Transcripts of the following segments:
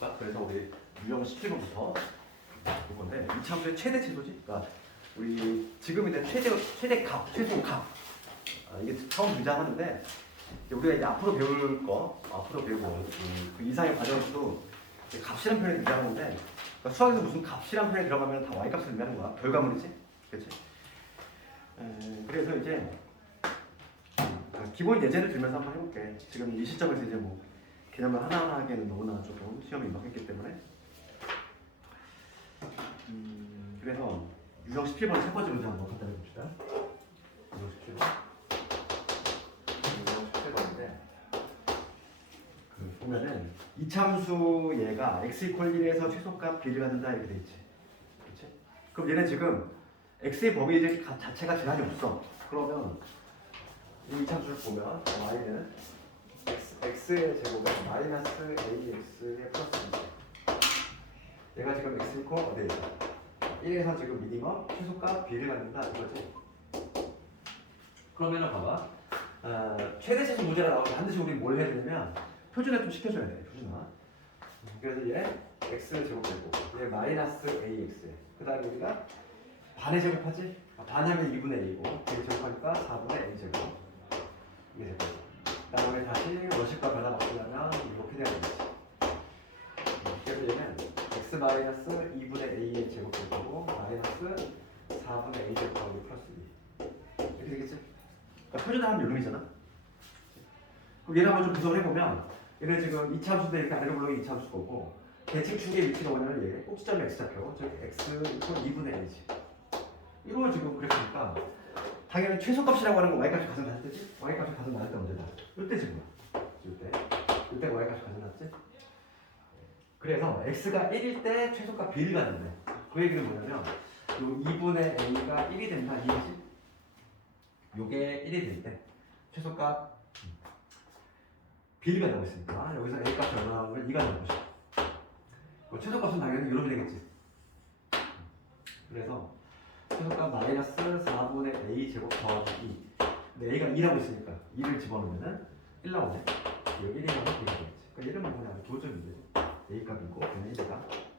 해볼까? 그래서 우리 유형 17번부터 볼 건데 이참수의 최대 최소지? 그러니까 우리 지금 있는 최대 값, 최소 값 이게 처음 등장하는데 우리가 이제 앞으로 배울 그 이상의 과정에서도 값이라는 표현이 등장하는데 그러니까 수학에서 무슨 값이라는 표현이 들어가면 다 y 값을 의미하는 거야. 결과물이지, 그렇지? 그래서 이제 기본 예제를 들면서 한번 해볼게. 지금 이 시점에서 이제 뭐 개념을 하나하나 하기에는 너무나 조금 시험이 임박했기 때문에 그래서 유형 17번 첫 번째 문제 한번 간단히 봅시다. 유형 17번인데 보면은 이참수 얘가 x = 1에서 최소값 b를 갖는다 이렇게 돼 있지. 그렇지? 그럼 얘는 지금 x의 범위 자체가 제한이 없어. 그러면 이 이참수를 보면 y는 x의 제곱에 마이너스 ax의 플러스 b. 얘가 지금 x = 어디에 있어? 1에서 지금 미니멈 최소값 b를 갖는다 이거지. 그러면은 봐봐. 최대 최소 문제가 나오면 반드시 우리 뭘 해야 되냐면 표준화 좀 시켜줘야 돼. 표준화. 그래서 얘 x를 제곱되고 얘 마이너스 ax. 그 다음에 우리가 반에 제곱하지? 반하면 2분의 a고 얘 제곱하니까 4분의 a 제곱. 이게 될 거야. 그 다음에 다시 원식과 변화 바꾸려면 이렇게 돼야 되겠지. 그래서 얘는 x 마이너스 2분의 a의 제곱 될 거고 마이너스 4분의 a 제곱하고 플러스 2 이렇게 되겠지? 그러니까 표준화하면 요놈이잖아. 그럼 얘를 한번 좀 분석을 해보면 얘는 지금 이차함수인데 이렇게 아래로 불러기 이차함수 거고 대칭 중의 위치가 뭐냐면 얘 꼭지점이 x좌표 즉 x = 2분의 a지. 이걸 지금 그래프니까 당연히 최소값이라고 하는 건 y값이 가장 낮을 때지? y값이 가장 낮을 때 언제다? 이때 지금 이때 y값이 가장 낮지? 그래서 x가 1일 때 최소값 b를 갖는데 그 얘기는 뭐냐면 요 2분의 a가 1이 된다 이 얘기지? 요게 1이 될 때 최소값 b가 나오고 있으니까 여기서 a 값이 얼마 나오는 걸 2가 나오고 싶어. 최소값은 당연히 이렇게 되겠지. 그래서 최소값 마이너스 4분의 a 제곱 더하기 2. 근데 a가 2라고 있으니까 2를 집어넣으면 1 나오네. 여기 1이 나오면 2가 되겠지. 그러니까 얘는 뭐 그냥 도저히 문제지. a 값이고 얘는 1이다.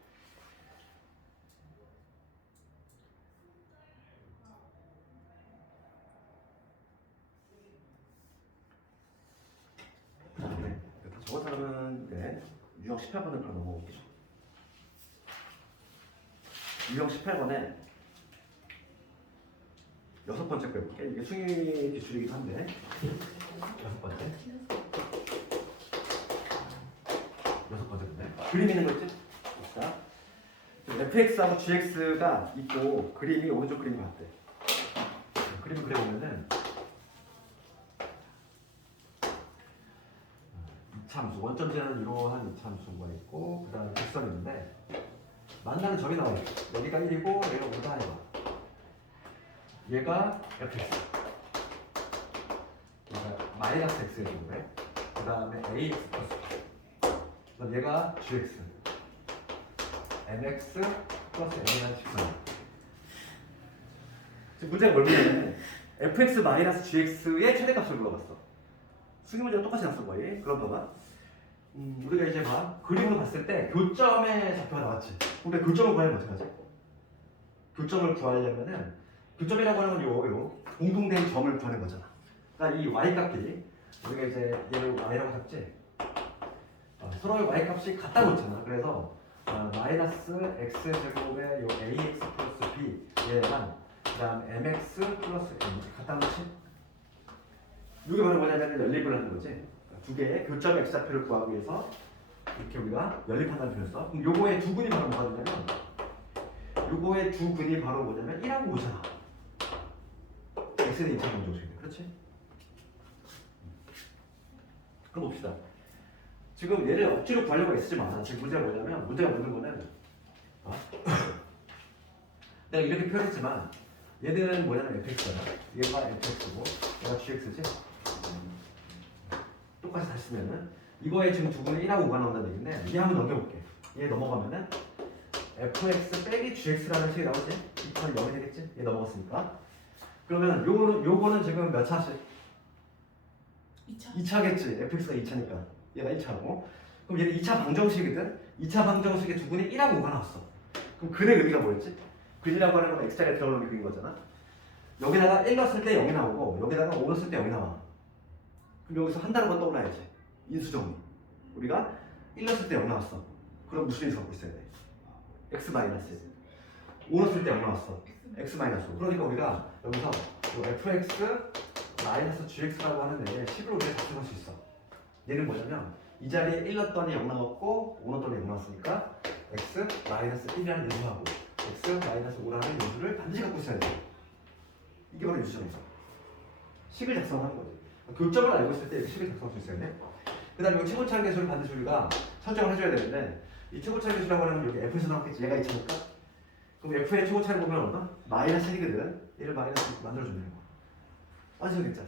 저거 사람은 유형 18번을 바로 넘어오겠죠. 유형 18번에 6번째 거 해볼게. 이게 수행 기출이기도 한데 6번째 건데 그림 있는 거 있지? 봅시다. fx하고 gx가 있고 그림이 오른쪽 그림 같대. 그림을 그려보면은 이참수, 원점 제한은 이러한 이참수가 있고 그 다음에 직선이 있는데 만나는 점이 나와 있어. 여기가 1이고 여기가 5다 해봐. 얘가 fx 얘가 마이너스 x의 제곱에 그 다음에 ax 플러스 그다음 얘가 gx mx 플러스 n이라는 직선이야. 지금 문제가 뭘 물어보냐면 fx 마이너스 gx의 최대값을 물어봤어. 수기 문제가 똑같이 났어 거의. 그럼 봐봐. 우리가 이제 그림으로 봤을 때 교점의 좌표가 나왔지. 우리가 교점을 구하려면 어떡하지? 교점을 구하려면은 교점이라고 하는 건 요 공통된 점을 구하는 거잖아. 그러니까 이 y값이 우리가 이제 얘를 y라고 잡지. 서로의 y값이 같다 놓잖아. 그래서 마이너스 x제곱의 요 ax 플러스 b 얘랑 그 다음 mx 플러스 n 갖다 놓지. 이게 바로 뭐냐면 연립을 하는 거지. 두 개의 교점 x좌표를 구하기 위해서 이렇게 우리가 연립한다는 표현을 써. 그럼 요거의 두 근이 바로 뭐가 되냐면 요거의 두 근이 바로 뭐냐면 1하고 5잖아. x는 2차 방정식인데 그렇지? 그럼 봅시다. 지금 얘를 억지로 구하려고 애쓰지 마. 지금 문제가 뭐냐면 문제가 묻는 거는 내가 이렇게 표현했지만 얘는 뭐냐면 fx잖아. 얘가 fx고 얘가 gx지. 똑같이 다시 쓰면은 이거에 지금 두 분이 1하고 5가 나온다는 얘기인데 얘 한번 넘겨볼게. 얘 넘어가면은 fx 빼기 gx라는 식이 나오지? 2차는 0이 되겠지? 얘 넘어갔으니까. 그러면 요거는 지금 몇 차씩? 2차겠지. fx가 2차니까 얘가 1차고 그럼 얘는 2차 방정식이거든. 2차 방정식의 두 분이 1하고 5가 나왔어. 그럼 근의 의미가 뭐였지? 근이라고 하는 건 x자리에 들어오는 게 근인 거잖아. 여기다가 1 넣었을 때 0이 나오고 여기다가 5 넣었을 때 0이 나와. 그럼 여기서 한다는 건 떠올라야지. 인수정리. 우리가 1 넣었을 때 0 나왔어. 그럼 무슨 인수 갖고 있어야 돼? x 마이너스. 5 넣었을 때 0 나왔어. x 마이너스. 그러니까 우리가 여기서 fx 마이너스 gx라고 하는 애 10으로 우리가 작성할 수 있어. 얘는 뭐냐면 이 자리에 1 넣었더니 0 나왔고 5 넣었더니 0 나왔으니까 x 마이너스 1이라는 인수하고 x 마이너스 5라는 인수를 반드시 갖고 있어야 돼. 이게 바로 인수정리죠. 식을 작성하는 거지. 교점을 알고 있을 때 이렇게 식을 작성할 수 있어야 돼. 그 다음에 이 최고차항 계수를 반드시 우리가 설정을 해줘야 되는데 이 최고차항 계수라고 하면 여기 f에서 나왔겠지. 얘가 2차니까. 그럼 f의 최고차를 보면 얼마? 마이너스 1이거든. 얘를 마이너스 만들어주는 거. 완전 괜찮아.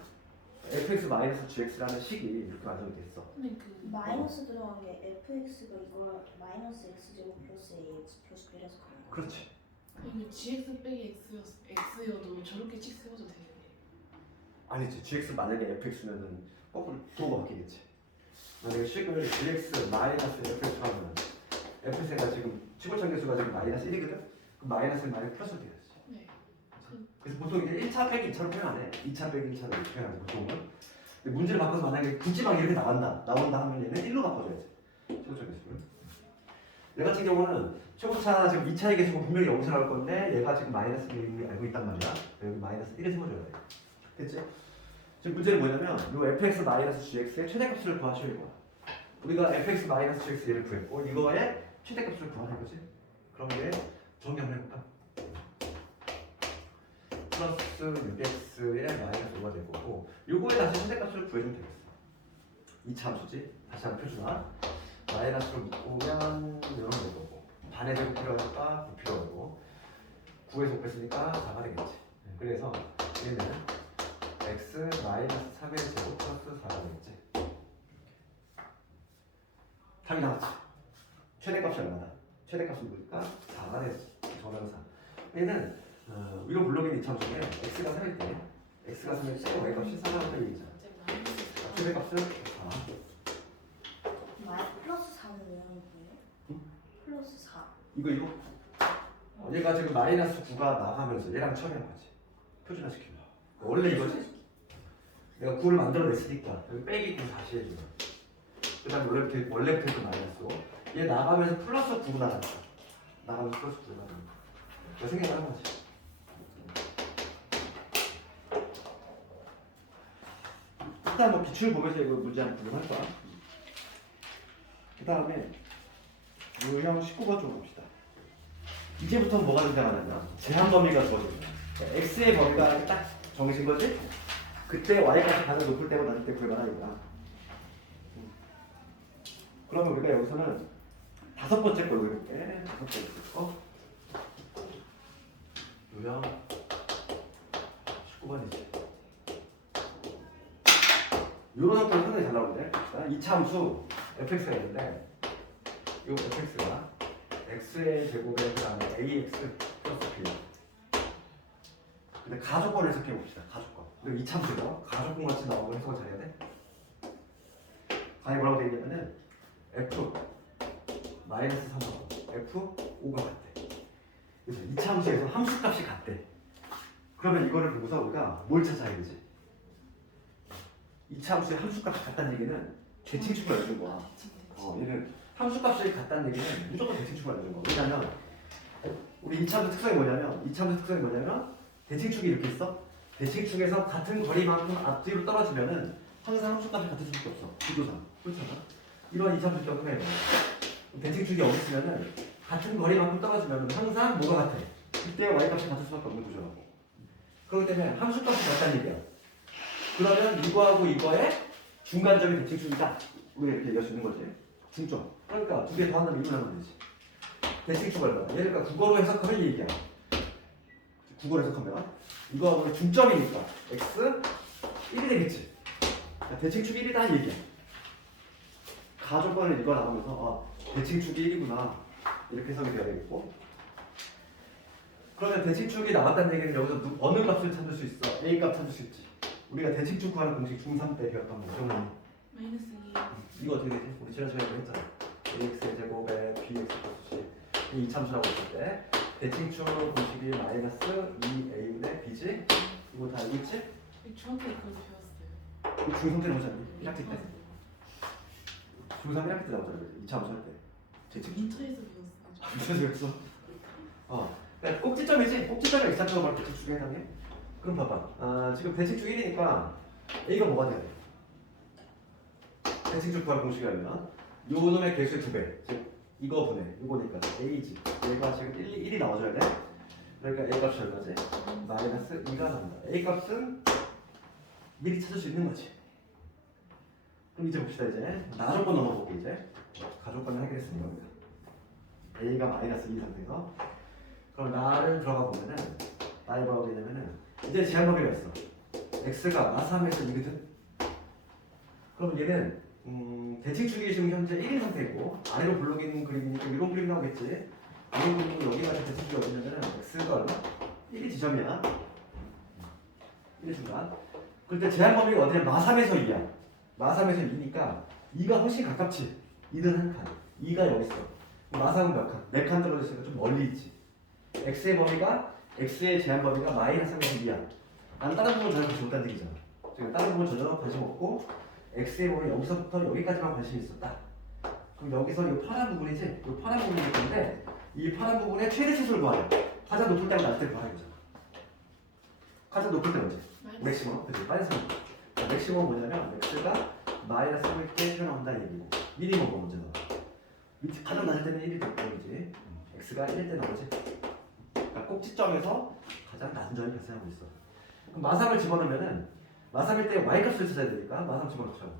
fx 마이너스 gx라는 식이 이렇게 완성이 됐어. 근데 그 마이너스 들어간 게 fx가 이걸 마이너스 x제곱 플러스 ax 표시비라서 그런 거. 그렇지. 이게 gx 빼기 x여도 저렇게 씩 세워도 되는데. 아니지. gx 만약에 fx면은 거꾸로 도가 바뀌겠지. 만약에 식을 gx 마이너스 fx로 하면 fx가 지금 최고차항 계수가 지금 마이너스 1이거든. 그럼 마이너스 마이너스 플러스 돼야지. 네. 그래서 보통 이제 1차 빼기 2차로 표현 안 해. 2차 빼기 2차로 이렇게 표현하지 보통은. 근데 문제를 바꿔서 만약에 굳이 막 이렇게 나온다 하면 얘는 1로 바꿔줘야지. 최고차 계수를. 얘 같은 경우는 최고차 지금 2차의 계수가 분명히 여기서 나올 건데 얘가 지금 마이너스 1을 알고 있단 말이야. 여기 마이너스 1을 세워줘야 돼. 됐지? 지금 문제는 뭐냐면 이 fx 마이너스 gx의 최대값을 구하셔야 이거야. 우리가 fx 마이너스 gx 얘를 구했고 이거의 최대값을 구하는 거지. 그럼 얘 정리 한번 해볼까? 플러스 6x의 마이너스 5가 될 거고 요거에 다시 최대값을 구해주면 되겠어. 2차 함수지. 다시 한번 펴주나. 마이너스로 묶으면 이런 거고 반의 제곱 필요하니까 9 필요하고 9에서 5 뺐으니까 4가 되겠지. 그래서 얘는 x 마이너스 3의 제곱 플러스 4가 되겠지. 답이 나왔지. 최대값이 얼마다? 최대값은 뭐니까 4가 됐어. 전화는 4. 얘는 위로 블록인 이참수에 x가 3일 때 x가 3일 때 y값이 4라는 얘기잖아. 최대값은 4. 플러스 4는 왜 하는 거예요? 응? 플러스 4. 이거 얘가 지금 마이너스 9가 나가면서 얘랑 처리한 거지. 표준화시키는 거. 원래 이거지. 내가 9를 만들어냈으니까 여기 빼기 9 다시 해주면 그 다음에 원래부터 이거 마이너스고 얘 나가면서 플러스 9가 나갔다. 나가면서 플러스 9가 나갔다. 이거 생각하는 거지. 일단 뭐 기출 보면서 이거 문제 한번 구분할 거야. 그 다음에 유형 19번 좀 봅시다. 이제부터 뭐가 등장하냐면 제한 범위가 주어집니다. x의 범위가 딱 정해진 거지? 그때 y값이 가장 높을 때고 낮을 때 구해봐라 이거야. 그러면 우리가 여기서는 다섯 번째 걸로 이렇게 다섯 번째 거 유형 19번이지. 이런 형태로 상당히 잘 나오는데 2차 함수 fx가 있는데 이 fx가 x의 제곱에 그다음에 ax 플러스 b. 근데 가족권을 해석해 봅시다. 가족권. 근데 2차 함수죠. 가족권 같이 나오고 해석을 잘해야 돼. 가에 뭐라고 되어 있냐면은 f 마이너스 3하고 f 5가 같대. 그래서 2차 함수에서 함수값이 같대. 그러면 이거를 보고서 우리가 뭘 찾아야 되지? 2차 함수의 함수값이 같다는 얘기는 대칭축을 알려준 거야. 얘는 함수값이 같다는 얘기는 무조건 대칭축을 알려준 거야. 왜냐면 우리 2차 함수 특성이 뭐냐면 2차 함수 특성이 뭐냐면 대칭축이 이렇게 있어. 대칭축에서 같은 거리만큼 앞뒤로 떨어지면은 항상 함수값이 같을 수밖에 없어. 구조상. 그렇잖아. 이런 2차 함수 경우에 대칭축이 어디 있으면은 같은 거리만큼 떨어지면은 항상 뭐가 같아? 이때 y값이 같을 수밖에 없는 구조라고. 그렇기 때문에 함수값이 같다는 얘기야. 그러면 이거하고 이거의 중간점이 대칭축이다. 우리가 이렇게 얘기할 수 있는 거지. 중점. 그러니까 두 개 더한다면 2로 나누면 되지. 대칭축 얼마나? 얘를 국어로 해석하면 이 얘기야. 국어로 해석하면 이거하고 중점이니까 x 1이 되겠지. 그러니까 대칭축이 1이다 이 얘기야. 가족권을 이거 나오면서 대칭축이 1이구나 이렇게 해석이 돼야 되겠고. 그러면 대칭축이 나왔다는 얘기는 여기서 어느 값을 찾을 수 있어? A 값 찾을 수 있지. 우리가 대칭축 구하는 공식 중3 때 배웠던 거죠. 마이너스 2. 이거 어떻게 되지? 우리 지난 시간에 했잖아. ax의 제곱에 bx 플러스 c 이 이참수라고 했을 때 대칭축 공식이 마이너스 2a분의 b지? 이거 다 알고 있지? 중학교 때 그거 배웠어요. 이거 중3 때 나오잖아. 1학기 때. 중3 1학기 때 나오잖아. 이참수 할 때. 대칭축. 인터에서 배웠어요. 무슨 소리였어? 그러니까 꼭지점이지? 꼭지점이 이참수가 바로 대칭축에 해당해? 그럼 봐봐. 지금 대칭축 1이니까 a가 뭐가 돼야 돼? 대칭축 구할 공식이 아니면 요 놈의 개수의 2배. 즉 이거 분해. 이거니까 a지. 얘가 지금 1이 나와줘야 돼. 그러니까 a 값이 얼마지? 마이너스 2가 나온다. a 값은 미리 찾을 수 있는 거지. 그럼 이제 봅시다. 이제 나조건 넘어볼게. 이제 가조건을 해결했으니까 a가 마이너스 2 상태에서 그럼 나를 들어가 보면은 나이 뭐라고 되냐면은 이제 제한 범위가 있어. x가 마삼에서 2거든. 그럼 얘는 대칭축이 지금 현재 1인 상태이고 아래로 블록인 그림이니까 이런 그림 나오겠지. 이런 그림은 여기가 대칭축이 어디냐면은 x가 얼마? 1이 지점이야. 1이 중간. 그때 제한 범위가 어디냐? 마3에서 2야. 마3에서 2니까 2가 훨씬 가깝지. 2는 한 칸. 2가 여기 있어. 마3은 몇 칸? 4칸 떨어졌으니까 좀 멀리 있지. x의 범위가 x의 제한 범위가 마이너스 3에서 2야. 난 다른 부분 전혀 관심 없다는 얘기잖아. 지금 다른 부분 전혀 관심 없고 x의 범위 여기서부터 여기까지만 관심이 있었다. 그럼 여기서 이 파란 부분이지? 이 파란 부분일 건데 이 파란 부분의 최대 치수를 구하래. 가장 높을 때랑 낮을 때 구하래 거잖아. 가장 높을 때 언제? 맥시멈. 그치? 빨간색. 맥시멈은 뭐냐면 x가 마이너스 3개 튀어나온다는 얘기고 미니멈은 언제 나와? 밑에 가장 낮을 때는 1이 될 때이지. x가 1일 때 나오지. 그러니까 꼭지점에서 가장 낮은 점이 발생하고 있어. 그럼 마3을 집어넣으면은 마3일 때 y값을 찾아야 되니까 마3 집어넣자고.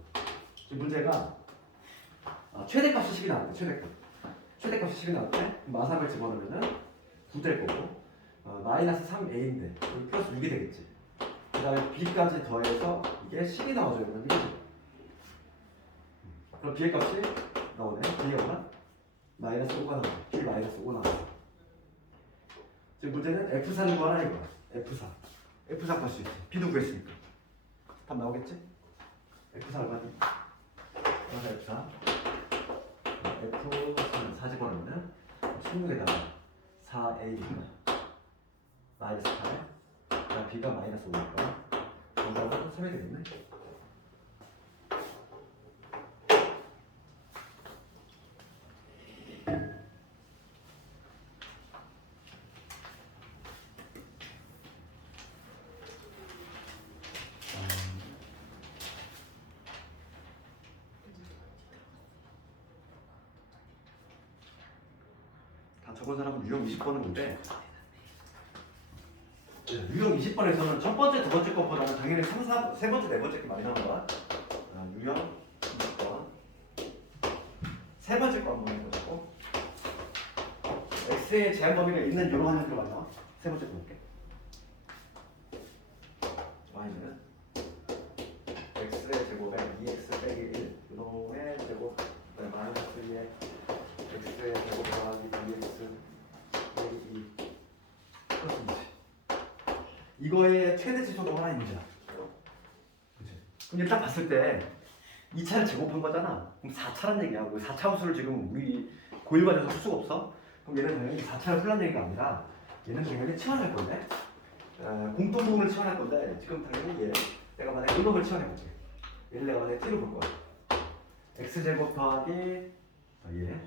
지금 문제가 최대값이 10이 나왔대. 최대값이 10이 나왔대. 마3을 집어넣으면은 9 될 거고 마이너스 3a인데 여기 플러스 6이 되겠지. 그 다음에 b까지 더해서 이게 10이 나와줘야 되는 거지. 그럼 b의 값이 나오네. b의 얼마? 마이너스 5가 나오네. b 마이너스 5 나오네. 지금 문제는 F4를 구하라 이거야. F4 구할 수 있지. B도 구했으니까. 답 나오겠지? F4 얼마니? F4 F4는 4 집어넣으면 16에다가 4A니까 마이너스 8 그다음 B가 마이너스 5니까 정답은 3이 되겠네. 저번 사람은 유형 20번은 문제. 유형 20번에서는 첫 번째, 두 번째 것보다는 당연히 3, 4, 세 번째, 네 번째 게 많이 나온 거야. 유형 20번. 세 번째 거 한번 해보자고. x의 제한 범위가 있는 이런 한정들 많이 나와. 세 번째 거 볼게. y는 x의 제곱에 2x 빼기 1 이놈의 제곱 마이너스 2의 x의 제곱 더하기 bx 빼기 2 그렇습니다. 이거의 최대 지수도 하나 있는 거야. 그치? 그럼 일단 봤을 때 2차를 제곱한 거잖아. 그럼 4차란 얘기야. 4차 함수를 지금 우리 고1 과정에서 풀 수가 없어. 그럼 얘는 당연히 4차를 풀란 얘기가 아니라 얘는 당연히 치환할 건데 공통 부분을 치환할 건데 지금 당연히 얘 내가 만약에 이놈을 치환해볼게. 얘를 내가 만약에 t로 볼 거야. x제곱 더하기 얘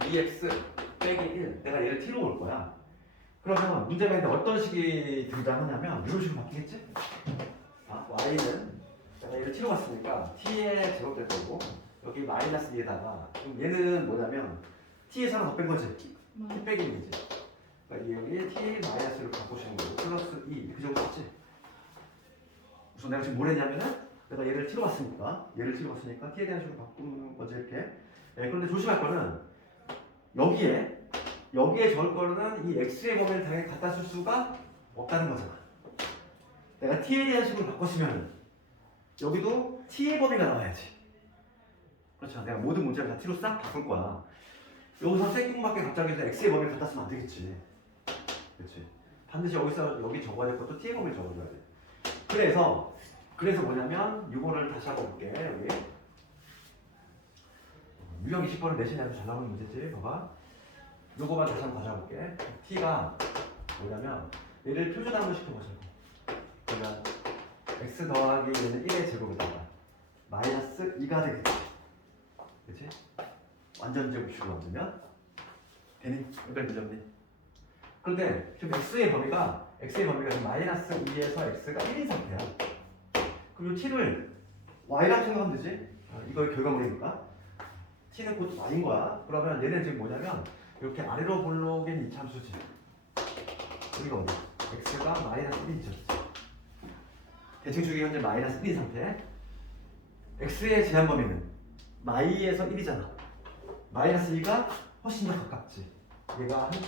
2x 빼기 1 내가 얘를 t로 볼 거야. 그러면 문제가 있는데 어떤 식이 등장하냐면 이런 식으로 바뀌겠지? y는 내가 얘를 t로 갔으니까 t의 제곱될 거고 여기 마이너스 2에다가 얘는 뭐냐면 t에서 하나 더 뺀 거지? t 빼기 1이지. 그러니까 여기 t 마이너스를 바꾸시는 거고 플러스 2 이렇게 적어줬지? 우선 내가 지금 뭘 했냐면은 내가 얘를 t로 갔으니까 t에 대한 식으로 바꾸는 거지 이렇게. 그런데 조심할 거는 여기에 적을 거는 이 x의 범위를 당연히 갖다 쓸 수가 없다는 거잖아. 내가 t에 대한 식으로 바꿨으면 여기도 t의 범위가 나와야지. 그렇죠. 내가 모든 문제를 다 t로 싹 바꿀 거야. 여기서 생뚱맞게 갑자기 x의 범위를 갖다 쓰면 안 되겠지. 그렇지. 반드시 여기서 여기 적어야 될 것도 t의 범위를 적어줘야 돼. 그래서 그래서 뭐냐면 이거를 다시 한번 볼게. 여기 유형 20번은 내신이 아주 잘 나오는 문제지. 봐봐. 요거만 다시 한번 가져볼게. t가 뭐냐면 얘를 표준항으로 시켜보자고. 그러면 x 더하기 얘는 1의 제곱에다가 마이너스 2가 되겠지. 그치? 완전 제곱식으로 만들면 되니? 여기까지 되졌니? 그런데 지금 x의 범위가 지금 마이너스 2에서 x가 1인 상태야. 그럼 이 t를 y라고 생각하면 되지? 이거의 결과물이니까 t는 곧 y인 거야. 그러면 얘는 지금 뭐냐면 이렇게 아래로 볼록인 이참수지. 여기가 어디? x가 마이너스 1이죠. 대칭축이 현재 마이너스 1인 상태. x의 제한 범위는 마이에서 1이잖아. 마이너스 2가 훨씬 더 가깝지. 얘가 한 칸.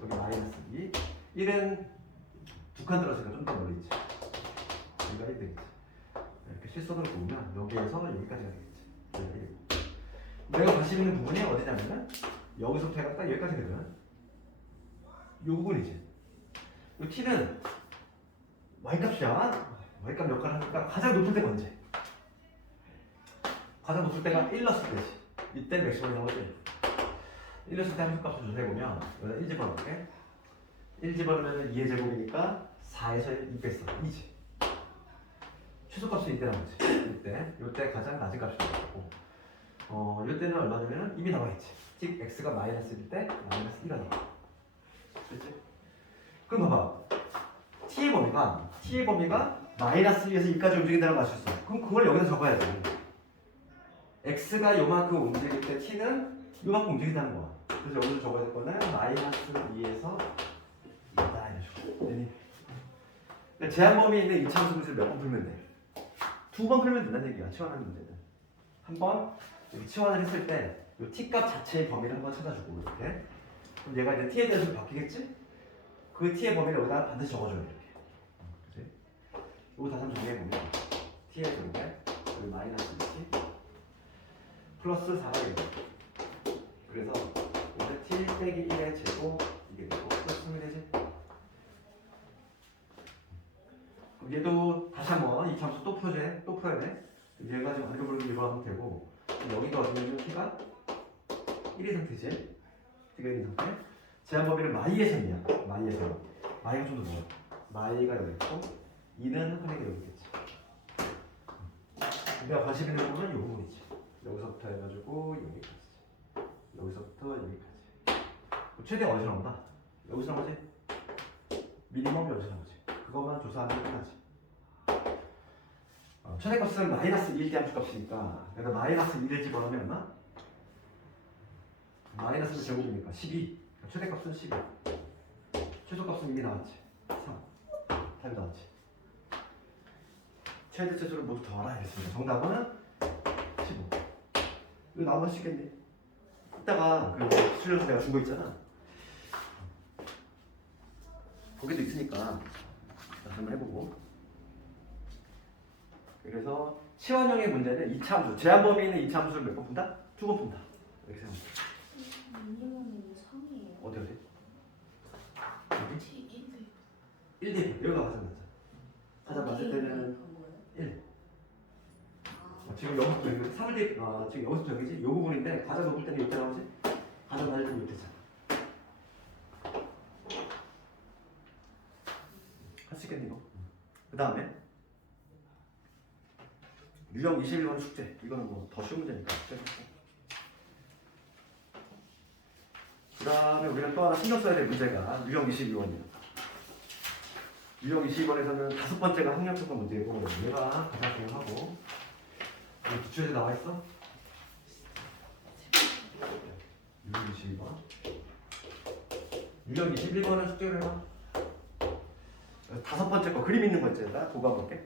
여기 마이너스 2. 1은 두 칸 들어서니까 좀 더 멀리 있지. 여기가 1 되겠지. 이렇게 실선으로 보면 여기에서 여기까지가 되겠지. 여기가 1이고. 내가 관심 있는 부분이 어디냐면은 여기서부터 해가 딱 여기까지 되면 이 부분이지. 이 t는 y값이야. y값 역할을 하니까 가장 높을 때가 언제? 가장 높을 때가 1 넣었을 때지. 이때 맥시멈이 나오지. 1 넣었을 때 함수값을 조사해보면 여기다 1 집어넣을게. 1 집어넣으면 2의 제곱이니까 4에서 2 뺐어. 2지. 최소값은 이때 나오지. 이때 가장 낮은 값이 나오고 이때는 얼마냐면 이미 나와있지. 즉 x가 마이너스일 때 마이너스 1가 나와. 그렇지? 그럼 봐봐. t의 범위가 마이너스 1에서 2까지 움직인다는 걸 맞췄어. 그럼 그걸 여기서 적어야 돼. x가 요만큼 움직일 때 t는 요만큼 움직인다는 거야. 그래서 여기서 적어야 될 거는 마이너스 2에서 2다 이런 식으로. 그러니까 제한 범위에 있는 이차함수 문제를 몇 번 풀면 돼? 2번 풀면 된다는 얘기야. 치환하는 문제는. 한 번 치환을 했을 때 이 t값 자체의 범위를 한번 찾아주고 이렇게. 그럼 얘가 이제 t에 대해서 바뀌겠지? 그 t의 범위를 여기다 반드시 적어줘요. 이렇게. 그치? 이거 다시 한번 정리해보면 t의 제곱에 여기 마이너스 2t 플러스 4가 되고 그래서 여기 t 빼기 1의 제곱 이게 되고 플러스 1이 되지? 그럼 얘도 다시 한번 이 함수 또 풀어야 돼. 얘가 지금 어디로 보는 이거 하면 되고 여기가 어디냐면 t가 1인 상태지? t가 1인 상태. 제한 범위는 마이에서 2야. 마이가 좀 더 뭐야? 마이가 여기 있고 2는 한 칸에 여기 있겠지. 우리가 관심 있는 부분은 이 부분이지. 여기서부터 해가지고 여기까지. 여기서부터 여기까지. 최대가 어디서 나온다? 여기서 나오지? 미니멈이 어디서 나오지? 그것만 조사하면 끝나지. 최대값은 마이너스 1 대 함수값이니까 내가 마이너스 1을 집어넣으면 얼마? 마이너스 제곱이니까 12. 최대값은 12. 최소값은 이미 나왔지. 3. 답이 나왔지. 최대 최소를 모두 더하라 했습니다. 정답은 15. 이거 나오면 쉽겠네. 이따가 그 수련서 내가 준 거 있잖아. 거기도 있으니까 한번 해보고. 그래서 치환형의 문제는 2차 함수, 제한 범위 있는 2차 함수를 몇 번 푼다? 2번 푼다. 이렇게 생각합니다. 미니멈이 3이에요. 어디? t 1대 여기가 가장 낮아. 가장 낮을 때는 1. 지금 여기부터 여기 3을 대 지금 여기서 저기지? 이 부분인데 가장 높을 때는 이렇게 나오지? 가장 낮을 때는 이렇게 잖아. 할 수 있겠니 이거? 그 다음에 유형 21번 숙제. 이거는 뭐 더 쉬운 문제니까 그 다음에 우리가 또 하나 신경 써야 될 문제가 유형 22번이야. 유형 22번에서는 다섯 번째가 학력평가 문제고 얘가 가장 중요하고 여기 기출에 나와 있어? 유형 22번. 유형 21번을 숙제를 해봐. 다섯 번째 거 그림 있는 번째다. 보고 볼게.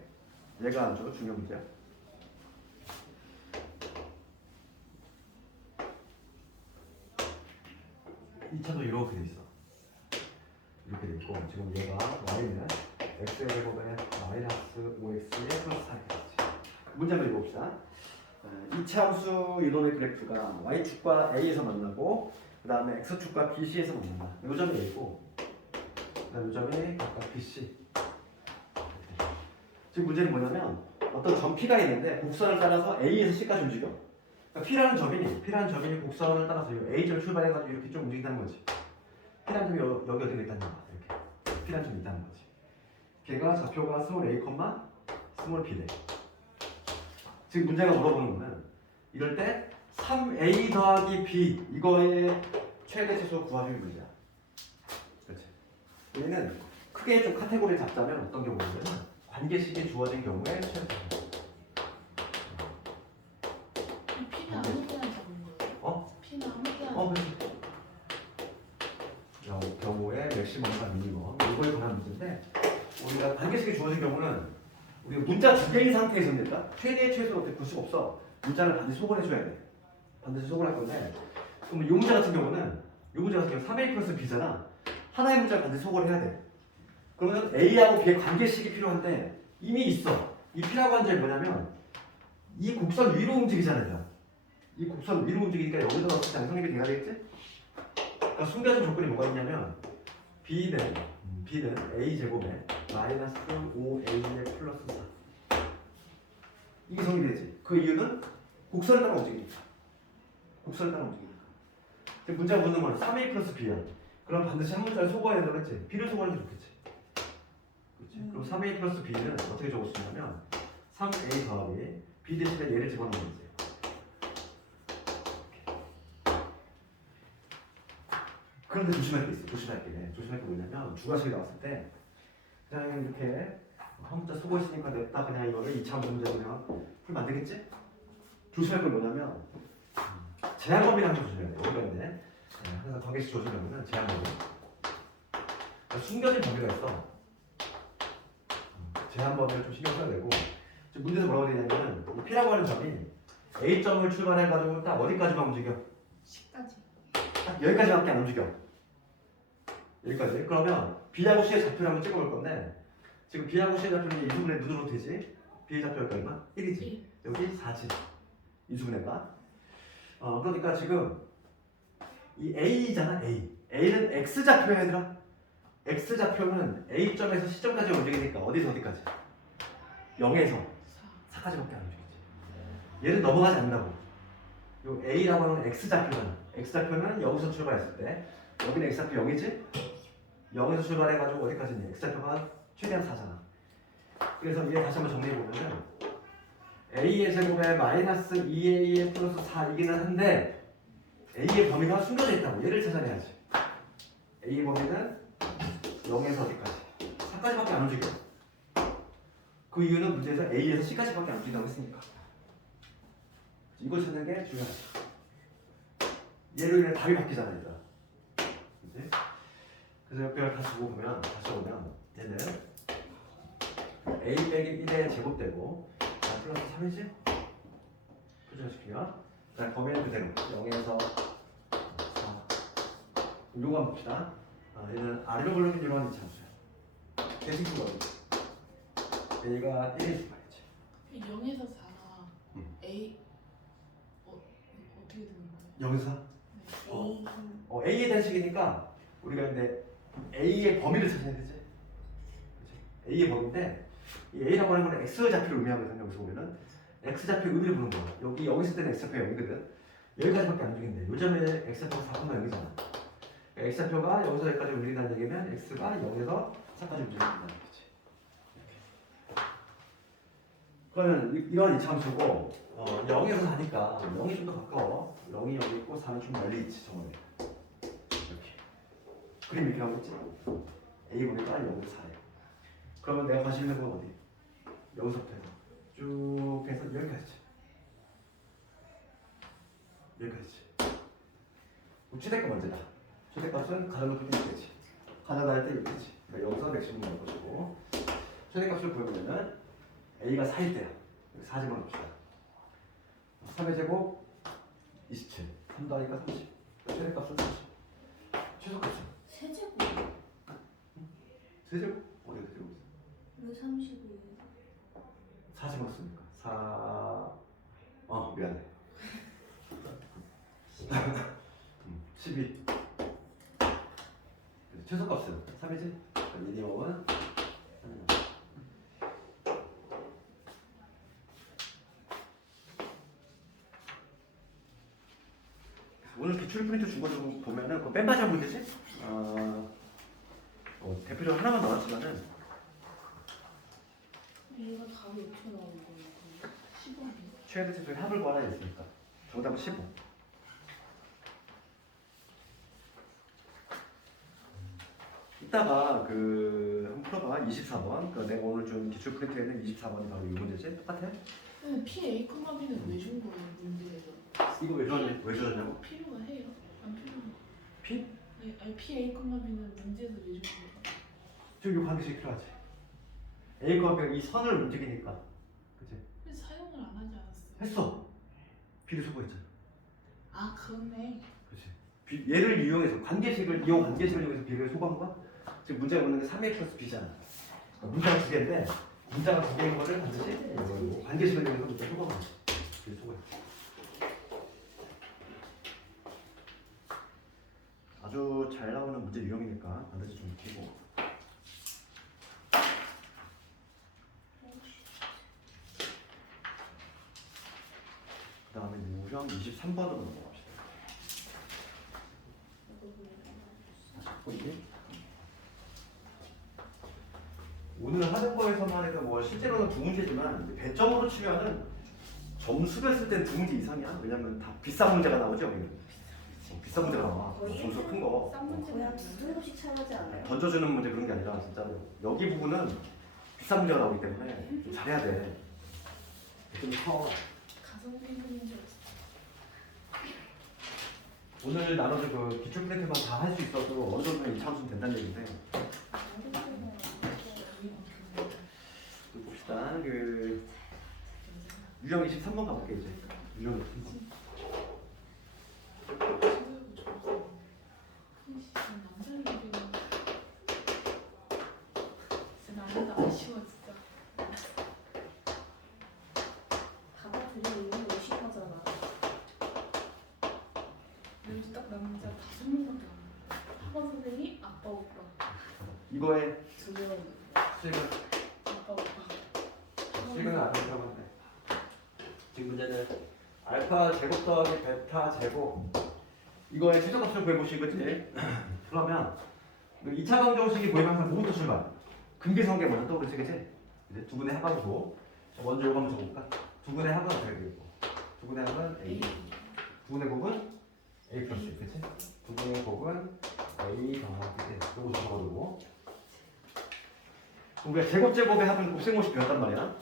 얘가 아주 중요한 문제야. 2차도 이렇게 돼 있어. 이렇게 돼 있고 지금 얘가 y는 x의 제곱에 마이너스 5x의 플러스 4이 되겠지. 문제 한번 읽어봅시다. 이차함수 이론의 그래프가 y축과 a에서 만나고 그 다음에 x축과 bc에서 만난다. 요 점이 a고 그 다음 요 점이 각각 bc. 지금 문제는 뭐냐면 어떤 점 P가 있는데 곡선을 따라서 A에서 C까지 움직여. 그러니까 P라는 점이 곡선을 따라서 A점을 출발해가지고 이렇게 좀 움직인다는 거지. P라는 점이 여기 어떻게 있다는 거야. 이렇게 P라는 점이 있다는 거지. 걔가 좌표가 스몰 A, 스몰 B 돼. 지금 문제가 물어보는 거는 이럴 때 3A 더하기 B 이거의 최대 최소 구하주기 문제야. 그렇지. 우리는 크게 좀 카테고리를 잡자면 어떤 경우냐면 관계식이 주어진 경우에 최대. P는 아무 때나 잡는 거예요? 어? P는 아무 때나 그렇지. 경우에 맥시멈과 미니멈 이거에 관한 문제인데 우리가 관계식이 주어진 경우는 우리가 문자 두 개인 상태에서입니까? 최대 최소로 어떻게 볼 수가 없어. 문자를 반드시 소거해줘야 돼. 반드시 소거할 건데 그럼 이 문제 같은 경우는 3A 플러스 B잖아. 하나의 문자를 반드시 소거를 해야 돼. 그러면 A하고 B의 관계식이 필요한데 이미 있어. 이 P라고 하는 점이 뭐냐면 이 곡선 위로 움직이잖아요. 이 곡선 위로 움직이니까 여기서 넣었을 때 양성립이 돼야 되겠지? 그러니까 숨겨진 조건이 뭐가 있냐면 B는 A제곱에 마이너스 5A의 플러스 4 이게 성립이 되지. 그 이유는 곡선을 따라 움직이니까. 근데 문제가 묻는 건 3A 플러스 B야. 그럼 반드시 한 문자를 소거해야 되겠지. B를 소거하는 게 좋겠지. 그렇지. 그럼 3A 플러스 B는 어떻게 적을 수 있냐면 3A 더하기 B 대신에 얘를 집어넣는 거지. 그런데 조심할 게 있어. 조심할 게 뭐냐면 주가식이 나왔을 때 그냥 이렇게 한 문자 소거했으니까 냈다 그냥 이거를 2차 문제 그냥 풀면 안 되겠지? 조심할 건 뭐냐면 제한 범위라는 거 조심해야 돼. 여기가 있네. 항상 관계식 조심하면 제한 범위. 그러니까 숨겨진 범위가 있어. 제한 범위를 좀 신경 써야 되고 지금 문제에서 뭐라고 되냐면 이 P라고 하는 점이 A점을 출발해가지고 딱 어디까지만 움직여? 10까지. 딱 여기까지밖에 안 움직여. 여기까지. 그러면 B하고 C의 좌표를 한번 찍어볼 건데 지금 B하고 C의 좌표는 2분의 누구로 되지? B의 좌표가 얼마? 1이지. 여기 4지. 이수분해가. 그러니까 지금 이 A잖아 A. A는 X좌표야 얘들아. X좌표는 A점에서 C점까지 움직이니까 어디서 어디까지? 0에서 4까지밖에 안 움직이지. 얘는 넘어가지 않는다고. 요 A라고 하는 X좌표잖아. X좌표는 여기서 출발했을 때 여기는 X좌표 0이지? 0에서 출발해가지고 어디까지니? X좌표가 최대한 4잖아. 그래서 이게 다시 한번 정리해보면 A의 제곱에 마이너스 2A의 플러스 4이기는 한데 A의 범위가 숨겨져 있다고. 얘를 찾아내야지. A의 범위는 0에서 어디까지? 4까지밖에 안 움직여. 그 이유는 문제에서 A에서 C까지밖에 안 움직인다고 했으니까. 이걸 찾는 게 중요하지. 얘로 인해 답이 바뀌잖아, 얘들아. 그치? 그래서 옆에 다시 보면 얘는 A 빼기 1의 제곱되고 플러스 3이지? 표준화시키면 자, 범위는 그대로 0에서 4 요거 한번 봅시다. 얘는 아래로 걸리는 이런 참수야. 대칭수가 A가 1이 말이지. 0에서 4가 A 어떻게 되는 거예요? 0에서 4? A A의 단식이니까 우리가 근데 A의 범위를 찾아야 되지. 그치? A의 범위인데 이 A라고 하는 건 X좌표를 의미하거든. 여기서 보면은 X좌표 의미를 보는 거야. 여기 있을 때는 X좌표 0이거든. 여기까지밖에 안 움직인대. 요즘에 X좌표가 4,0이잖아. 그러니까 X좌표가 여기서 여기까지 움직인다는 얘기면 X가 0에서 4까지 움직인다는 얘기지. 그러면 이건 2참수고 0에서 4니까 0이 좀 더 가까워. 0이 여기 있고 4는 좀 멀리 있지. 정원에. 이렇게. 그림 이렇게 나오겠지? A 보니까 0에서 4예요. 그러면 내가 관심 있는 건 어디? 여기서부터 해서 쭉 해서 여기까지. 최대값 문제다. 최대값은 가정을 풀면 되지. 가정을 할 때 이렇게지. 그러니까 여기서 맥시멈 넣을 것이고 최대값을 구해보면은 A가 4일 때야. 여기 4제곱 넣읍시다. 3의 제곱 27. 3 더하니까 30. 최대값은 30. 최소값은? 세제곱 세제곱? 어디가 세제곱? 왜 30이에요? 4제곱 쓰니까 4... 미안해. 12. 최소값은 3이지? 미니멈은 오늘 기출 프린트 준 거 좀 보면은 그 뺀바지 한 문제지? 대표적으로 하나만 나왔지만은 얘가 답이 어떻게 나오는 거예요? 10원이. 최대 최소의 합을 구하라 했으니까 정답은 15. 이따가 한번 풀어봐. 24번. 그러니까 내가 오늘 준 기출 프린트에는 24번이 바로 이 문제지? 똑같아? 근데 PA, B는 왜 준 거예요? 문제에서. 이거 왜 줬냐고? 필요가 해요? 안 필요한 거. P? 아니 PA, B는 문제에서 왜 준 거예요? 지금 이 관계식이 필요하지. A과 B가 이 선을 움직이니까. 그치? 근데 사용을 안 하지 않았어요? 했어. B를 소거했잖아. 아 그렇네. 그렇지. 얘를 이용해서 관계식을 이용해서 B를 소거한 거야? 지금 문제가 묻는 게 3A 플러스 B잖아. 그러니까 문자가 두 개인데 문자가 두 개인 거를 반드시 관계식을 이용해서 문자 소거한 거지. B를 소거해. 아주 잘 나오는 문제 유형이니까 반드시 좀 익히고. 그 다음에 유형 23번으로 넘어갑시다. 오늘 하는 거에서만 해도 뭐 실제로는 두 문제지만 배점으로 치면은 점수를 쓸 땐 두 문제 이상이야. 왜냐면 다 비싼 문제가 나오죠. 여기는. 비싼 문제가 나와. 점수 큰 거. 싼 문제 거의 한두 등급씩 차이하지 않아요? 던져주는 문제 그런 게 아니라 진짜로 여기 부분은 비싼 문제가 나오기 때문에 좀 잘해야 돼. 좀 커. 가성비 있는 문제 없어. 오늘 나눠준 그 기출 프린트만 다 할 수 있어도 어느 정도는 이차원수는 된다는 얘기인데. 또 봅시다. 유형 23번 가볼게 이제. 유형 23번. 나보다 아쉬워 진짜. 받아들이는 이유는 의식하잖아. 여기 딱 남자 5명밖에 안 돼. 학원 선생님, 아빠, 오빠. 이거에 2명. 실근 아빠, 오빠. 실근은 안 들어갔네. 지금 문제는 알파 제곱 더하기 베타 제곱 이거의 최저값을 구해보신 거지. 그러면 2차 방정식이 구하면 항상 뭐부터 출발? 근계성계 먼저 떠오르지, 그치? 이제 두 분의 합하고 먼저 이거 한번 적어볼까? 두 분의 합은 어떻게 되겠고? 두 분의 합은 A, 두 분의 곱은 A 플러스 1, 그치? 두 분의 곱은 A 더하기 때 이거 적어두고 우리가 제곱제곱의 합은 곱셈공식 배웠단 말이야.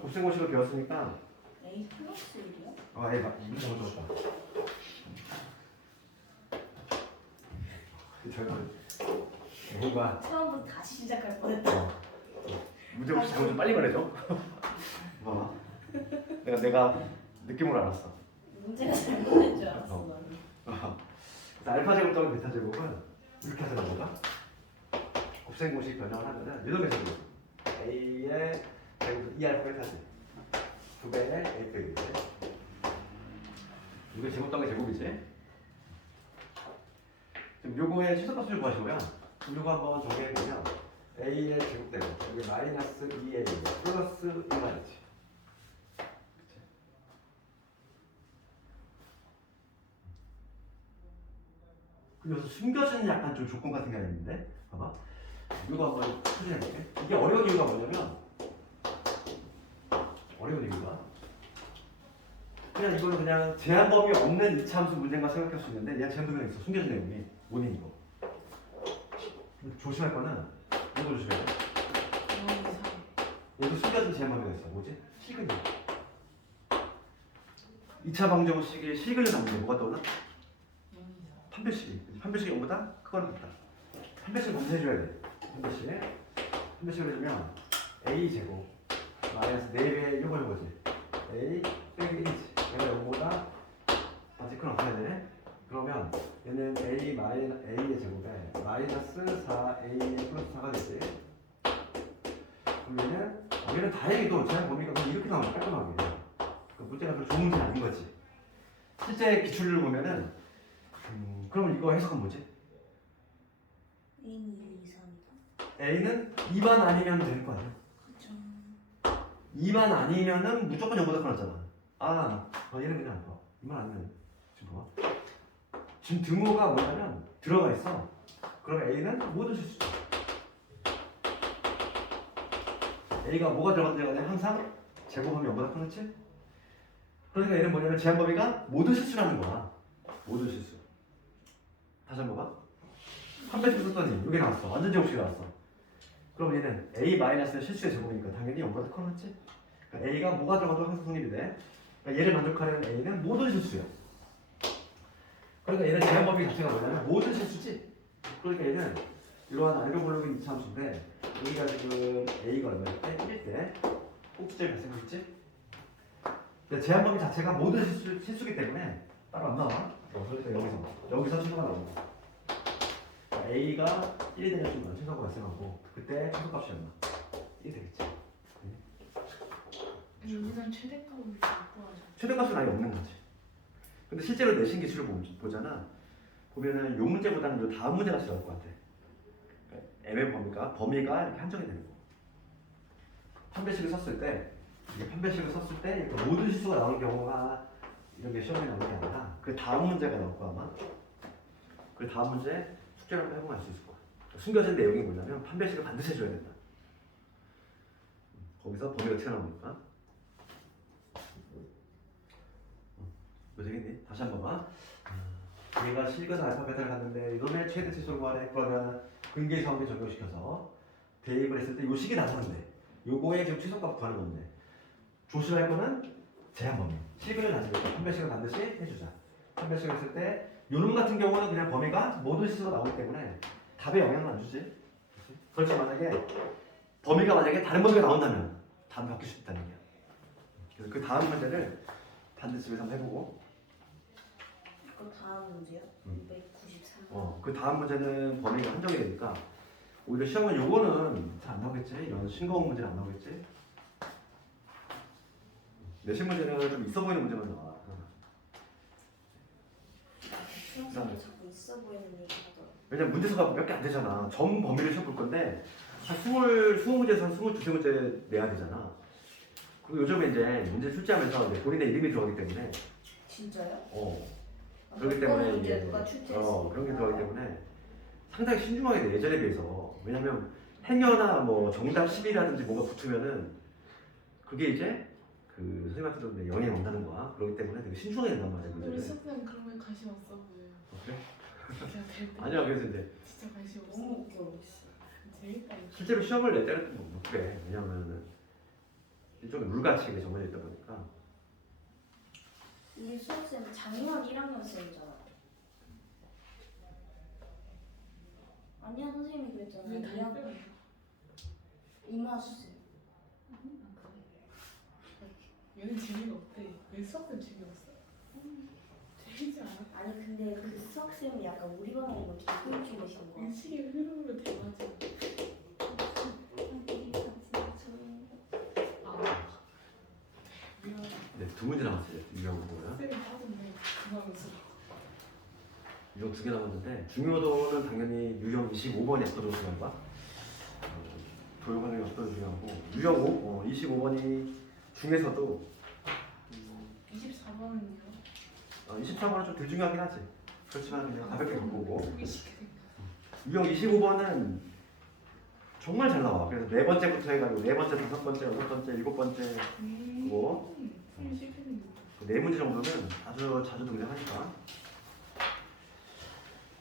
곱셈공식을 배웠으니까 A 플러스 1이요? A 이거 잘못 적었다. 저는 뭔가 처음부터 다시 시작할 뻔했다. 문제 없이 좀 빨리 말해줘. 봐봐. 내가 느낌으로 알았어. 문제가 잘못된 줄 알았어 나는. 그래서 알파 제곱 더하기 베타 제곱은 이렇게 하잖아, 뭐가? 곱셈공식 변형을 하면은 이렇게 되죠. A의 제곱 2알파 베타지. 2배의 A 빼기지. 이거 제곱 더하기 제곱이지. 지금 요거의 최소값을 구하시고요. 요거 한번 정리해보면 A의 제곱되고 여기 마이너스 2A 플러스 1마이너스. 그래서 숨겨진 약간 좀 조건 같은 게 하나 있는데 봐봐. 이거 한번 추진해볼게. 이게 어려운 이유가 뭐냐면 어려운 이유가 그냥 이거는 그냥 제한 범위 없는 이차함수 문제인가 생각할 수 있는데 얘가 제한 범위가 있어. 숨겨진 내용이 원인 이거. 조심할 거는 이거 조심해야 돼. 얘도 숨겨진 제한 범위가 있어. 뭐지? 실근이. 2차 방정식의 실근이 나오는데 뭐가 떠올라? 판별식이. 판별식이 0보다 크거나 같다. 판별식 먼저 해줘야 돼. 판별식을 해주면 A 제곱 마이너스 4배의 요거 이거지. A 빼기 1이지. 얘가 0보다 다시 크거나 같아야 되네. 그러면 얘는 A의 제곱에 마이너스 4A 플러스 4가 되지. 그럼 얘는 다행히도 제한 범위가 그냥 이렇게 나오죠. 깔끔하게. 그 문제가 그렇게 좋은 문제는 아닌 거지. 실제 기출을 보면은 그러면 이거 해석은 뭐지? A는 1, 2, 3이다. A는 2만 아니면 되는 거 아니야? 그쵸. 2만 아니면은 무조건 0보다 커 났잖아. 얘는 그냥 안 봐. 2만 아니면 지금 봐봐. 지금 등호가 뭐냐면 들어가 있어. 그럼 A는 모든 실수죠. A가 뭐가 들어간다는 간에 항상 제곱하면 0보다 큰 거지? 그러니까 얘는 뭐냐면 제한 범위가 모든 실수라는 거야. 모든 실수. 다시 한번 봐. 한 배씩 썼더니 여기 나왔어. 완전 제곱식이 나왔어. 그럼 얘는 A-는 실수의 제곱이니까 당연히 0보다 큰 거지? 그러니까 A가 뭐가 들어가도 항상 성립이 돼. 그러니까 얘를 만족하는 A는 모든 실수야. 그러니까 얘는 제한 범위 자체가 뭐냐면 모든 실수지? 그러니까 얘는 이러한 알고블록인 이차함수인데 여기가 지금 A가 얼마일 때? 1일 때 꼭지점이 발생했지? 근데 제한 범위 자체가 모든 실수기 때문에 따로 안 나와. 그러니까 여기서 친구가 나온다. 그러니까 A가 1이 되는 순간 친구가 발생하고 그때 최소값이 얼마? 1이 되겠지. 여기선 최대값을 못 구하죠. 최대값은 아예 없는 거지. 근데 실제로 내신 기술을 보잖아. 보면은 요 문제보다는 요 다음 문제가 더 나올 것 같아. M의 범위가 이렇게 한정이 되는 거. 판별식을 썼을 때 이게 판별식을 썼을 때 이렇게 모든 실수가 나오는 경우가 이런 게 시험에 나오는 게 아니라 그 다음 문제가 나올 거야 아마. 그 다음 문제 숙제를 한번 해보면 알 수 있을 거야. 숨겨진 내용이 뭐냐면 판별식을 반드시 해줘야 된다. 거기서 범위가 어떻게 나옵니까? 뭐 되겠니? 다시 한 번만. 얘가 실근 알파벳을 갔는데 이놈의 최대 치수를 구하래. 그러면 근계 성에 적용시켜서 대입을 했을 때 요 식이 나타난대. 요거의 지금 최소값 구하는 건데 조심할 거는 제한 범위. 실근을 가지고 판별식을 반드시 해주자. 판별식을 했을 때 요놈 같은 경우는 그냥 범위가 모든 실수가 나오기 때문에 답에 영향을 안 주지. 그렇지 만약에 범위가 만약에 다른 범위가 나온다면 답이 바뀔 수 있다는 얘기야. 그래서 그 다음 문제를 반드시 집에서 한번 해보고. 그 다음 문제요? 293. 그 다음 문제는 범위가 한정이 되니까 오히려 시험은 요거는 잘 안 나오겠지. 이런 싱거운 문제는 안 나오겠지. 내신 문제는 좀 있어 보이는 문제만 나와. 수험생이 자꾸 있어 보이는 얘기 하더라고. 왜냐면 문제수가 몇 개 안 되잖아. 전 범위를 시험 볼 건데 한 20문제에서 한 22문제 내야 되잖아. 그리고 요즘에 이제 문제 출제하면서 이제 본인의 이름이 들어가기 때문에 진짜요? 그렇기 때문에 이제 이게 누가 출제했어? 그런 게 들어가기 때문에 상당히 신중하게 돼, 예전에 비해서. 왜냐면 행여나 뭐 정답 10이라든지 뭐가 붙으면은 그게 이제 그 선생님한테 좀 영향이 온다는 거야. 그렇기 때문에 되게 신중하게 된단 말이야 우리 문제를. 숙제는 그런 거에 관심 없어 보여요. 그래? 그냥 될 때. 아니야. 그래서 이제 진짜 관심 없어. 너무 웃겨. 재밌다 이거. 실제로 시험을 낼 때는 못 그래. 왜냐면은 일종의 물같이 이게 정해져 있다 보니까. 우리 수험생 작년 1학년 쌤이잖아. 아니야 선생님이 그랬잖아. 왜 다른 이마수 쌤. 얘는 재미가 없대. 왜 수업은 재미없어? 재미지 않아? 아니 근데 그 수학쌤이 약간 우리 반에 이거 개꿀 주신 거야. 의식의 흐름으로 대화하지. 아, 미안. 네, 두 문제 남았어요. 유형 뭐야? 쌤이 빠졌네. 그만해서. 유형 2개 남았는데 중요도는 당연히 유형 25번이 압도적으로 중요한 거야. 도형하는 게 압도적으로 중요하고 유형 25번이 중에서도 24번은요? 24번은 좀 덜 중요하긴 하지. 그렇지만 그냥 가볍게 갖고 오고 보기 쉽게 생겼어. 유형 25번은 정말 잘 나와. 그래서 네 번째부터 해가지고 네 번째, 다섯 번째, 여섯 번째, 일곱 번째 뭐 보기 쉽게 생겼다. 네 문제 정도는 아주 자주 등장하니까.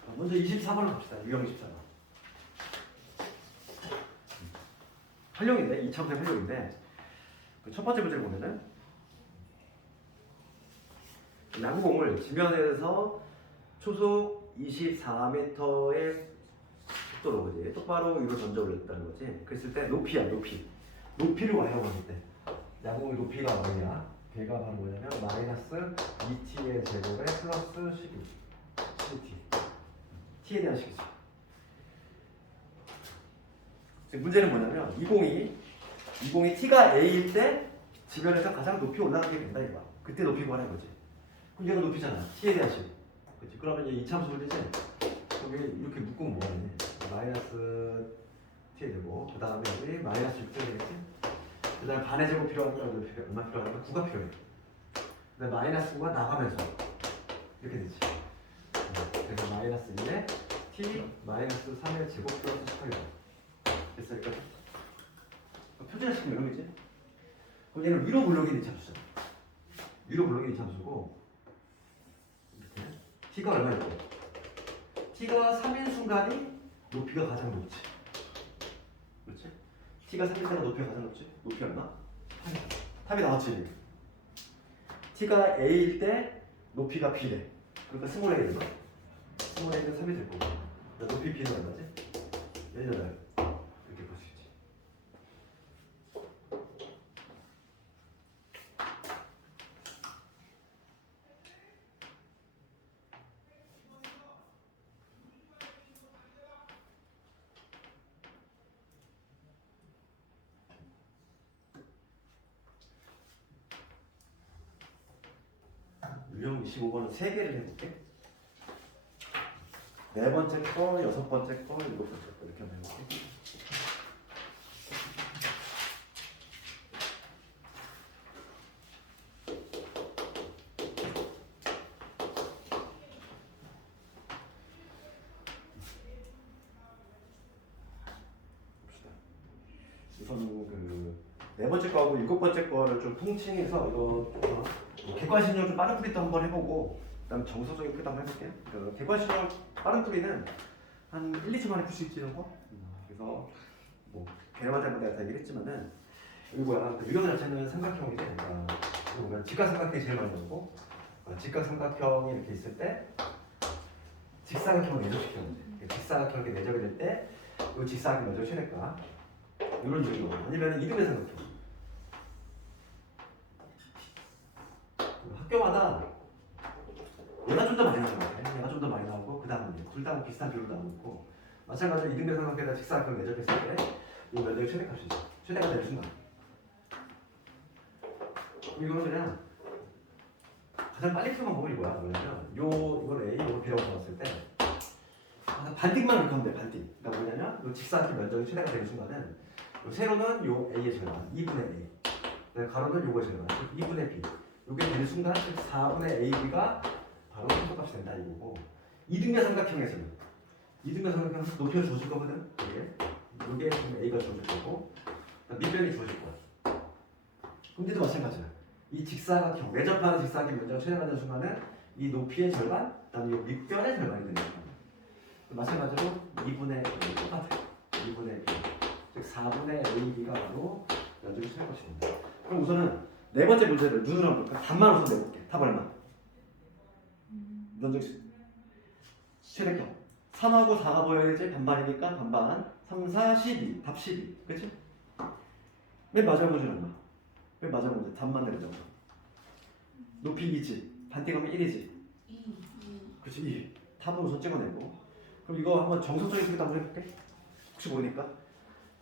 자, 먼저 24번을 갑시다. 유형 24번. 활용인데 2차부터 활용인데 그 첫 번째 문제를 보면은 야구공을 지면에서 초속 24m의 속도로 그지 똑바로 위로 던져 올렸다는 거지. 그랬을 때 높이야 높이를 활용하실 때 야구공의 높이가 뭐냐? 걔가 바로 뭐냐면 마이너스 2t의 제곱에 플러스 12t t에 대한 식이죠. 문제는 뭐냐면 20이 t가 a일 때 지면에서 가장 높이 올라가게 된다 이거야. 그때 높이 구하는 거지. 그럼 얘가 높이잖아. t에 대한 식. 그렇지. 그러면 이제 이차함수 문제지. 여기 이렇게 묶으면 뭐하니? 마이너스 t에 되고 그 다음에 여기 마이너스 6대 되겠지? 그 다음에 반의 제곱 필요한 거 얼마 필요한 거? 9가 필요해. 그 다음에 마이너스 9가 나가면서 이렇게 되지. 마이너스 3의 제곱 플러스 18이다. 됐어 여기까지? 표준화시키면 이런 거지. 그럼 얘는 위로 물러기는 참수죠. 위로 물러기는 참수고 이렇게 t가 얼마였고 t가 3인 순간이 높이가 가장 높지. 그렇지? t가 3인 순간 높이가 가장 높지. 높이 얼마? 8이다. 답이 나왔지. t가 a일 때 높이가 b래. 그러니까 스몰 a는 얼마? 스몰 a는 3이 될 거고 높이 b는 얼마지? 18. 이렇게 볼 수 있지. 유형 25번은 3개를 해볼게. 네 번째 거, 여섯 번째 거, 일곱 번째 거 이렇게 한번 해볼게. 봅시다. 우선 네 번째 거하고 일곱 번째 거를 좀 통칭해서 이거 객관식용 좀 빠른 풀이도 한번 해보고 그다음 정서적인 풀이도 한번 해볼게요. 객관식용 빠른 풀이는 한 1, 2초 만에 풀 수 있는 거. 그래서 뭐 개념한테는 내가 다 얘기를 했지만은 여기 뭐야 유형 자체는 삼각형인데 이거 보면 직각삼각형이 제일 많이 나오고 직각삼각형이 이렇게 있을 때 직사각형을 내적시키는 거지. 직사각형이 내적이 될 때 이 직사각형 내적 최대가 이런 식으로 아니면 이등변 삼각형. 학교마다 얘가 좀 더 많이 나와요. 얘가 좀 더 많이 나오고 그 다음에 둘 다 비슷한 비율로 나오고 마찬가지로 이등변 삼각형에다 직사각형 내적했을 때 이 면적이 최대값이죠. 최대가 될 순간 이거는 그냥 가장 빨리 푸는 방법이 뭐야? 뭐냐면 이걸 A, 이걸 B라고 잡았을 때 반띵만 이렇게 하면 돼. 반띵. 그러니까 뭐냐면 이 직사각형 면적이 최대가 되는 순간은 요 세로는 요 A의 절반 2분의 A 가로는 요거의 절반 2분의 B 요게 되는 순간 4분의 AB가 바로 최소값이 된다 이거고 이등변 삼각형에서는 이등변 삼각형 높이가 주어질 거거든. 이게 지금 A가 주어질 거고 밑변이 주어질 거야. 근데도 마찬가지야. 이 직사각형 내접하는 직사각형 면적을 최대화하는 순간은 이 높이의 절반 그다음에 이 밑변의 절반이 되는 거야. 마찬가지로 2분의 A 똑같아. 2분의 B 즉 4분의 AB가 바로 면적이 최대값이 된다. 그럼 우선은 네 번째 문제를 눈으로 한번 볼까? 답만 우선 내볼게. 답 얼마? 면적 최대값 3하고 4가 보여야지 반반이니까 반반 3, 4, 12 답 12 그치? 맨 마지막 문제는 얼마? 맨 마지막 문제 답만 내보자. 높이 2지 반띵하면 1이지 2. 그치 2 답은 우선 찍어내고 그럼 이거 한번 정석적인 소리도 한번 해볼게. 혹시 모르니까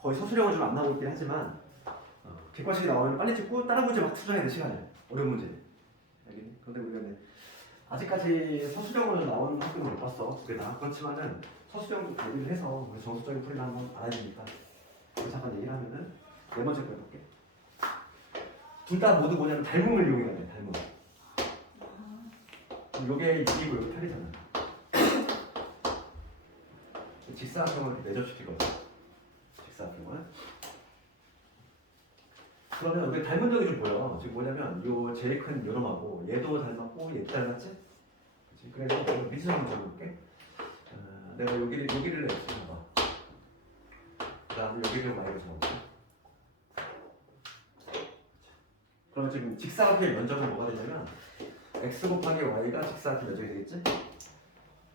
거의 서술형은 좀 안 나오고 있긴 하지만 객관식이 나오면 빨리 찍고 다른 문제 막 투정해야 돼. 시간을 어려운 문제 알겠니? 그런데 우리가 이제 아직까지 서술형으로 나오는 학교는 못 봤어. 그렇지만은 서술형 대비를 해서 정석적인 풀이를 한번 알아야 되니까 잠깐 얘기를 하면은 네 번째 거 해볼게. 둘 다 모두 뭐냐면 닮음을 이용해야 돼. 닮음. 요게 6이고 요게 8이잖아. 직사각형을 내접시키거든. 직사각형을. 그러면 여기 닮은 적이 좀 보여. 지금 뭐냐면 요 제일 큰 요놈하고 얘도 닮았고 얘도 닮았지? 그치? 그래서 미술 한번 적어볼게. 내가 여기를 냈어. 그 다음에 여기를 Y로 적어볼게. 그러면 지금 직사각형의 면적은 뭐가 되냐면 x 곱하기 y가 직사각형 면적이 되겠지?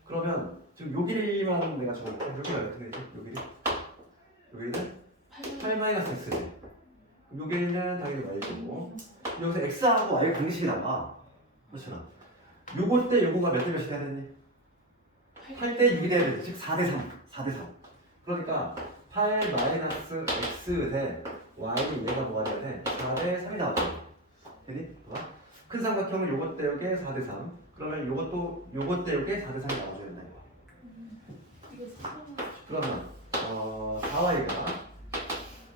그러면 지금 요 길이만 내가 적어볼게. 여기가 어떻게 되지? 요 길이? 요 길이는 8-x지. 요 길이는 당연히 y고 여기서 x하고 y의 공식이 나와. 그렇잖아. 요거 때 요거가 몇 대 몇이 돼야 되니? 8대 6이 돼야 되지. 즉 4대 3. 4대 3. 그러니까 8-x 대 y 얘가 뭐가 돼야 돼? 4대 3이 나와요. 되니? 봐봐. 큰 삼각형은 요것 대 요게 4대 3. 그러면 요것도 요것 대 요게 4대 3이 나와줘야 된다 이거. 그러면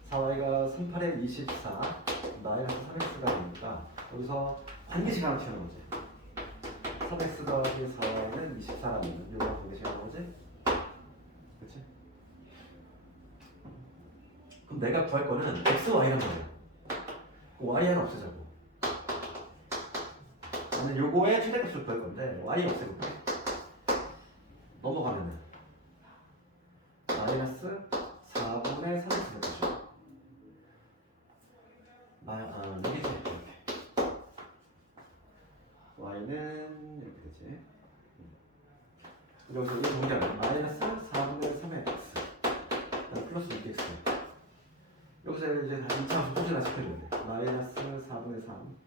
4y가 38에 24 마이너스 3x가 되니까 여기서 반드시 가로치는 거지. 3x 더하기 4y는 24라는 요거 반드시 하는 거지. 그치? 그럼 내가 구할 거는 x, y란 말이야. y 하나 없애자고. 나는 요거의 최대값을 구할 건데 y 없애볼게. 넘어가면은 마이너스 4분의 3x 되죠. 이게 이렇게. y는 이렇게 되지. 여기서 이거 동작은 마이너스 4분의 3의 x 플러스 6x. 여기서 이제 다시 2차 소진화 시켜줘야 돼. 마이너스 4분의 3.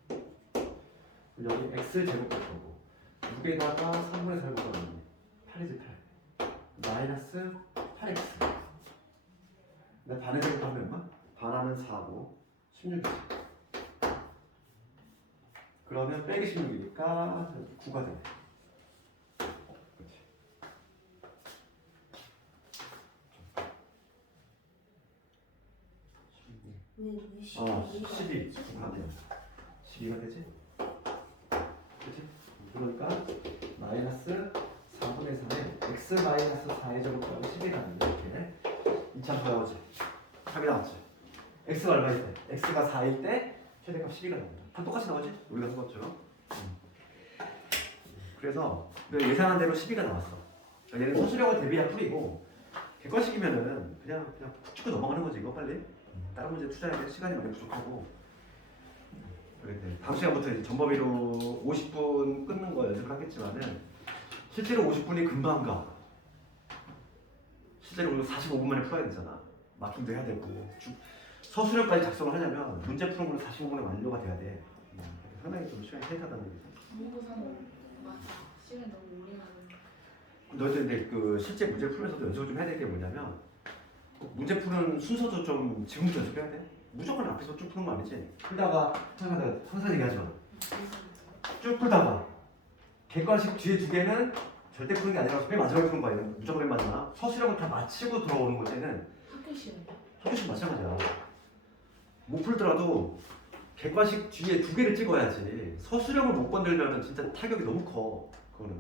여기 x 제곱할 거고 6에다가 3분의 4를 곱하면 8이지 8. 마이너스 8x. 근데 반의 제곱하면 얼마? 반하면 4고 16이지. 그러면 빼기 16이니까 9가 되네. 왜 12 9가 돼. 12가 되지? 그치? 그러니까 마이너스 4분의 3에 x 마이너스 4의 제곱하고 12가 되는데 이렇게 2차 더해오지. 답이 나왔지? x가 얼마일 때? x가 4일 때 최대값 12가 나옵니다. 다 똑같이 나오지? 우리가 쓴 것처럼. 그래서 예상한 대로 12가 나왔어. 얘는 소수력을 대비한 풀이고 객관식이면은 그냥 푹 찍고 넘어가는 거지. 이거 빨리. 다른 문제 투자해야 될 시간이 많이 부족하고. 그랬네. 다음 시간부터 이제 전법위로 50분 끊는 거 연습을 하겠지만은 실제로 50분이 금방 가. 실제로 우리가 45분 만에 풀어야 되잖아. 마킹도 해야 되고 서술형까지 작성을 하려면 문제 푸는 거는 45분에 완료가 돼야 돼. 상당히 좀 시간이 타이트하다는 얘기죠. 모의고사는 맞아. 시간 너무 오래 가는. 너희들 근데 그 실제 문제 풀면서도 연습을 좀 해야 될 게 뭐냐면 문제 푸는 순서도 좀 지금부터 연습해야 돼. 무조건 앞에서 쭉 푸는 거 아니지. 풀다가 항상 얘기하지 마. 쭉 풀다가 객관식 뒤에 두 개는 절대 푸는 게 아니라 맨 마지막에 푸는 거 아니야. 무조건 맨 마지막. 서술형을 다 마치고 들어오는 거지는 학교 시간이야. 조금씩 마찬가지야. 못 풀더라도 객관식 뒤에 두 개를 찍어야지. 서술형을 못 건들면 진짜 타격이 너무 커. 그거는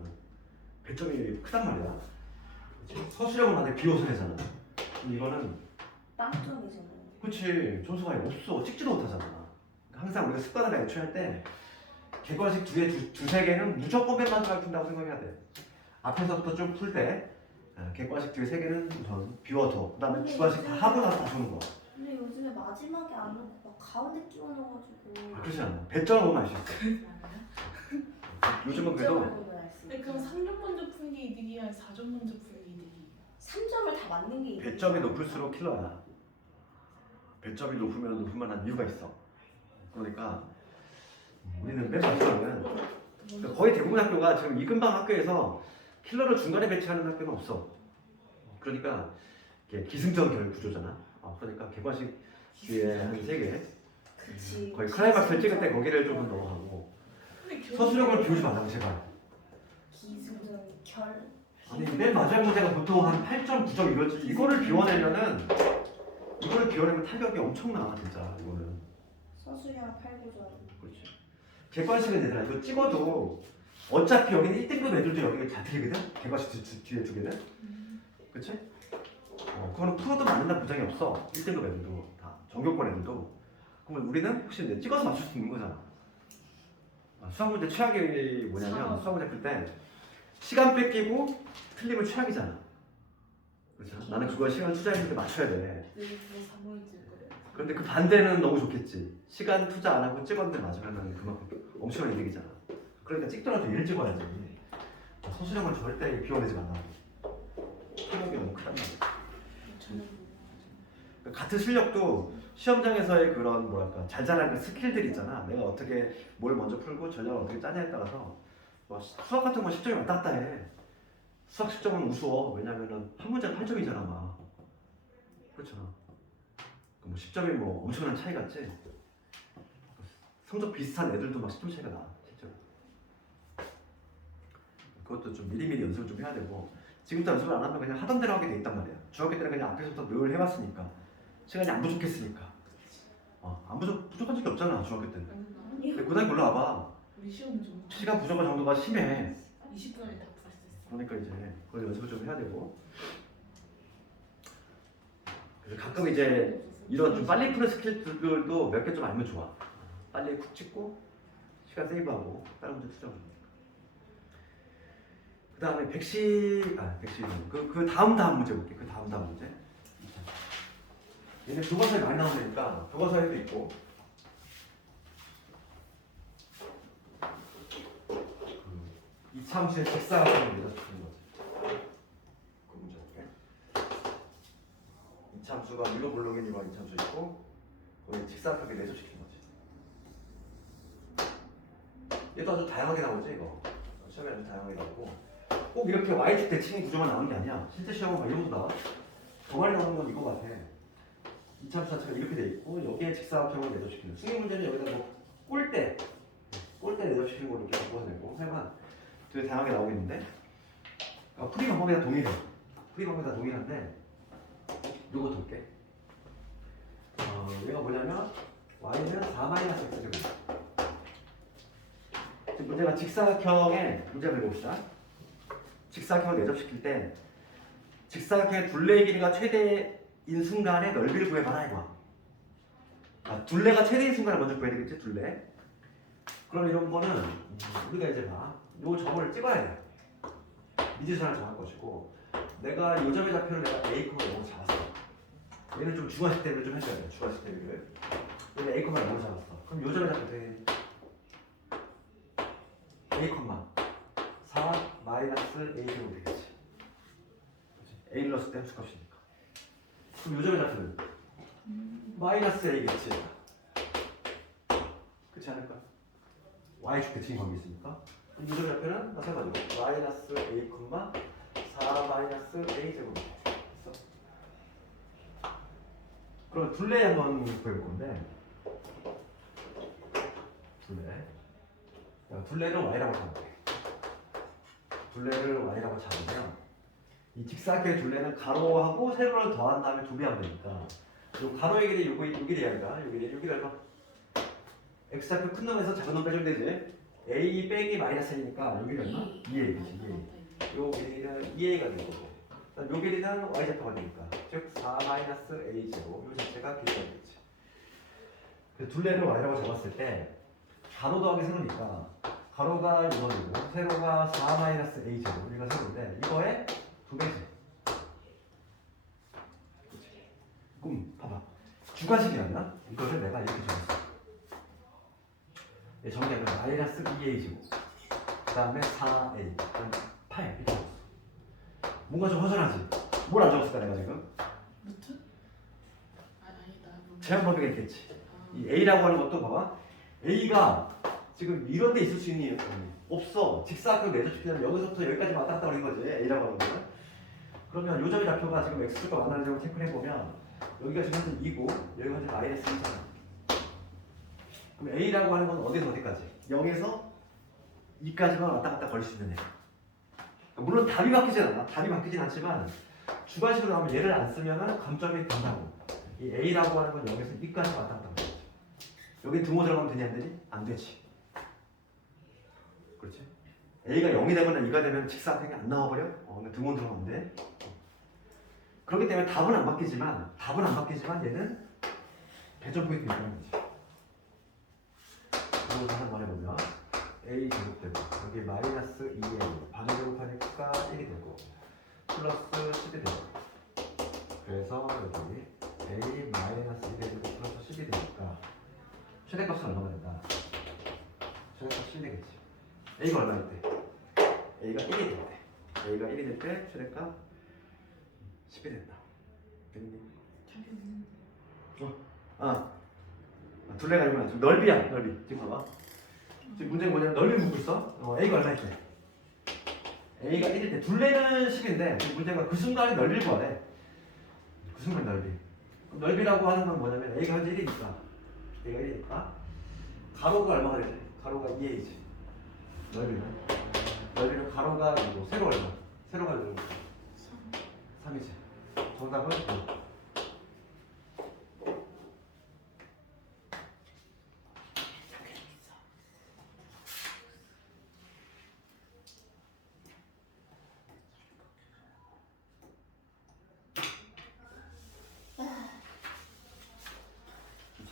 배점이 크단 말이야. 서술형은 만약에 비워서 내잖아. 이거는 빵점이잖아요. 그렇지. 점수가 없어. 찍지도 못하잖아. 항상 우리가 습관을 애초에 할 때 객관식 뒤에 두세 개는 무조건 맨 마지막에 푼다고 생각해야 돼. 앞에서부터 좀 풀 때 객관식 뒤에 세 개는 우선 비워둬. 그 다음에 주관식 다 하고 나서 다시 오는 거. 근데 요즘에 마지막에 안 넣고 막 가운데 끼워 넣어가지고 그렇지 않아. 배점을 보면 알 수 있어. 요즘은 그래도 근데 그럼 3점 먼저 푸는 게 이득이야? 4점 먼저 푸는 게 이득이야? 3점을 다 맞는 게 이득이야. 배점이 높을수록 킬러야. 배점이 높으면 높을 만한 이유가 있어. 그러니까 우리는 맨 마지막은 그러니까 거의 대부분 학교가 지금 이 근방 학교에서 킬러를 중간에 배치하는 학교는 없어. 그러니까 이게 기승전 결 구조잖아. 그러니까 객관식 뒤에 한 3개 그치. 거의 클라이막스를 찍을 때 거기를 조금 넘어가고 서술형을 비우지 말라고 제발. 기승전 결. 아니 맨 마지막 문제가 보통 한 8점, 9점 이거지. 이거를 비워내면 타격이 엄청나 진짜 이거는. 서술형 8, 9점. 그렇지. 객관식은 얘들아 이거 찍어도 어차피 여기는 1등급 애들도 여기가 다 틀리거든? 객관식 뒤에 두 개는. 그치? 그거는 풀어도 맞는다는 보장이 없어. 1등급 애들도 다 전교권 애들도. 그러면 우리는 혹시 이제 찍어서 맞출 수 있는 거잖아. 수학 문제 최악이 뭐냐면 수학 문제 풀 때 시간 뺏기고 틀리면 최악이잖아. 그렇죠? 나는 그거 시간 투자했는데 맞춰야 돼. 그거 3월 찍을 거야. 그런데 그 반대는 너무 좋겠지. 시간 투자 안 하고 찍었는데 맞으면 그만큼 엄청난 이득이잖아. 그러니까 찍더라도 얘를 찍어야지. 서술형을 절대 비워내지 말라고. 타격이 너무 크단 말이야. 그러니까 같은 실력도 시험장에서의 그런 뭐랄까 잘 자라는 스킬들 있잖아. 내가 어떻게 뭘 먼저 풀고 전략을 어떻게 짜냐에 따라서 수학 같은 건 10점이 왔다 갔다 해. 수학 10점은 우스워. 왜냐면은 한 문제가 8점이잖아 막. 그렇잖아. 뭐 10점이 뭐 엄청난 차이 같지? 성적 비슷한 애들도 막 10점 차이가 나 실제로. 그것도 좀 미리미리 연습을 좀 해야 되고 지금부터 연습을 안 하면 그냥 하던 대로 하게 돼 있단 말이야. 중학교 때는 그냥 앞에서부터 늘 해왔으니까 시간이 안 부족했으니까. 안 부족한 적이 없잖아 중학교 때는. 근데 고등학교 올라와봐. 우리 시험 좀 시간 부족한 정도가 심해. 20분 안에 다 풀 수 있어. 그러니까 이제 그걸 연습을 좀 해야 되고 그래서 가끔 이제 이런 좀 빨리 푸는 스킬들도 몇 개 좀 알면 좋아. 빨리 쿡 찍고 시간 세이브하고 다른 문제 수정하고. 그 다음에 백시 그 다음 문제 볼게. 그 다음 문제. 얘네 교과서에 많이 나오니까 교과서에도 있고. 이차함수의 직사각형을 내다주는 거지. 그 문제인데. 이차함수가 이거 블록이니까 이차함수 있고 거기 직사각형을 내조시키는 거지. 얘도 아주 다양하게 나오지 이거. 시험에 아주 다양하게 나오고 꼭 이렇게 y축 대칭 구조만 나오는 게 아니야. 실제 시험은 막 이런 것도 나와. 더 많이 나오는 건 이거 같아. 이차함수 자체가 이렇게 돼 있고 여기에 직사각형을 내조시키는. 수능 문제는 여기다 뭐 꼴대 내조시키는 걸 이렇게 바꿔서 내고 하여간 되게 다양하게 나오고 있는데 풀이 방법이 다 동일해. 풀이 방법이 다 동일한데 요거 볼게. 얘가 뭐냐면 y는 4-x제곱. 지금 문제가 직사각형의 문제를 내봅시다. 직사각형을 내접시킬 때 직사각형의 둘레의 길이가 최대인 순간의 넓이를 구해봐라 이거야. 둘레가 최대인 순간을 먼저 구해야 되겠지. 둘레. 그럼 이런 거는 우리가 이제 봐. 요 점을 찍어야 돼. 미지선을 정할 것이고 내가 요 점의 좌표를 내가 A, A로 잡았어. 얘는 좀 중화식 대비를 좀 해줘야 돼. 중화식 대비를. 얘는 A, A로 잡았어. 그럼 요 점의 좌표 돼. A, 4 마이너스 A 제곱 되겠지. A를 넣었을 때 함수값이니까. 그럼 요 점의 좌표는 마이너스 A겠지. 그렇지 않을까? Y축 대칭 관계 있으니까. 이 점의 좌표는 마찬가지로 마이너스 A, 4 마이너스 A 제곱 있어. 그럼 둘레 한번 구해볼 건데 둘레를 Y라고 잡을게. 둘레를 Y라고 잡으면 이 직사각형의 둘레는 가로하고 세로를 더한 다음에 2배 하면 되니까 요 가로의 길이 요게 돼야 여기 얼마? X좌표 큰 놈에서 작은 놈 빼주면 되지. A 빼기 마이너스 1이니까 여기 얼마? 2A 그치 2A. 요 길이는 2A가 될 거고 요 길이는 Y좌표가 되니까 즉 4 마이너스 A 제곱 요 자체가 길이가 되겠지. 그래서 둘레를 Y라고 잡았을 때 가로 더하기 세로니까 가로가 6원이고 세로가 4 마이너스 A 제곱 여기가 세로인데 이거에 2배지. 그럼 봐봐 주관식이었나? 이거를 내가 이렇게 적었어. 정리하면 마이너스 2A 제곱 그 다음에 4A 그다음에 8 이렇게 적었어. 뭔가 좀 허전하지? 뭘 안 적었을까 내가 지금? 루트? 아니다. 제한 범위가 있겠지. 이 A라고 하는 것도 봐봐 A가 지금 이런 데 있을 수 있는 이유가 없어. 직사각형 내조시키면 여기서부터 여기까지 왔다 갔다 하는 거지 A라고 하는 거는. 그러면 요 점의 좌표가 지금 X축과 만나는 점을 체크를 해보면 여기가 지금 현재 2고 여기가 현재 마이너스 1이잖아. 그럼 A라고 하는 건 어디서 어디까지? 0에서 2까지만 왔다 갔다 거릴 수 있는 애. 물론 답이 바뀌진 않아. 답이 바뀌진 않지만 주관식으로 나오면 얘를 안 쓰면 감점이 된다고. 이 A라고 하는 건 0에서 2까지 왔다 갔다 하는 거지. 여기 등호 들어가면 되냐 안 되니? 안 되지. 그렇지? A가 0이 되거나 2가 되면 직사각형이 안 나와버려? 그러니까 등호 들어가면 안 돼. 그렇기 때문에 답은 안 바뀌지만 얘는 배점 포인트가 있다는 거지. 이거 다시 한번 해보면 A 제곱되고 여기 마이너스 2A 반을 제곱하니까 1이 되고 플러스 10이 되고 그래서 여기 A 마이너스 2배 제곱 플러스 10이 되니까 최대값은 얼마가 된다? 최대값 10이 되겠지. A가 얼마일 때? A가 1이 될 때. A가 1이 될 때 최대값 10이 된다. 됐니? 둘레가 얼마야? 지금 넓이야, 넓이. 지금 봐봐. 지금 문제가 뭐냐면 넓이 묻고 있어. A가 얼마일 때? A가 1일 때. 둘레는 10인데 지금 문제가 그 순간에 넓이를 구하래. 그 순간 넓이. 그럼 넓이라고 하는 건 뭐냐면 A가 현재 1이니까 A가 1이니까 가로가 얼마가 되지? 가로가 2A지. 넓이는 가로가 2고 세로 얼마? 세로가 6. 3이지. 정답은 6.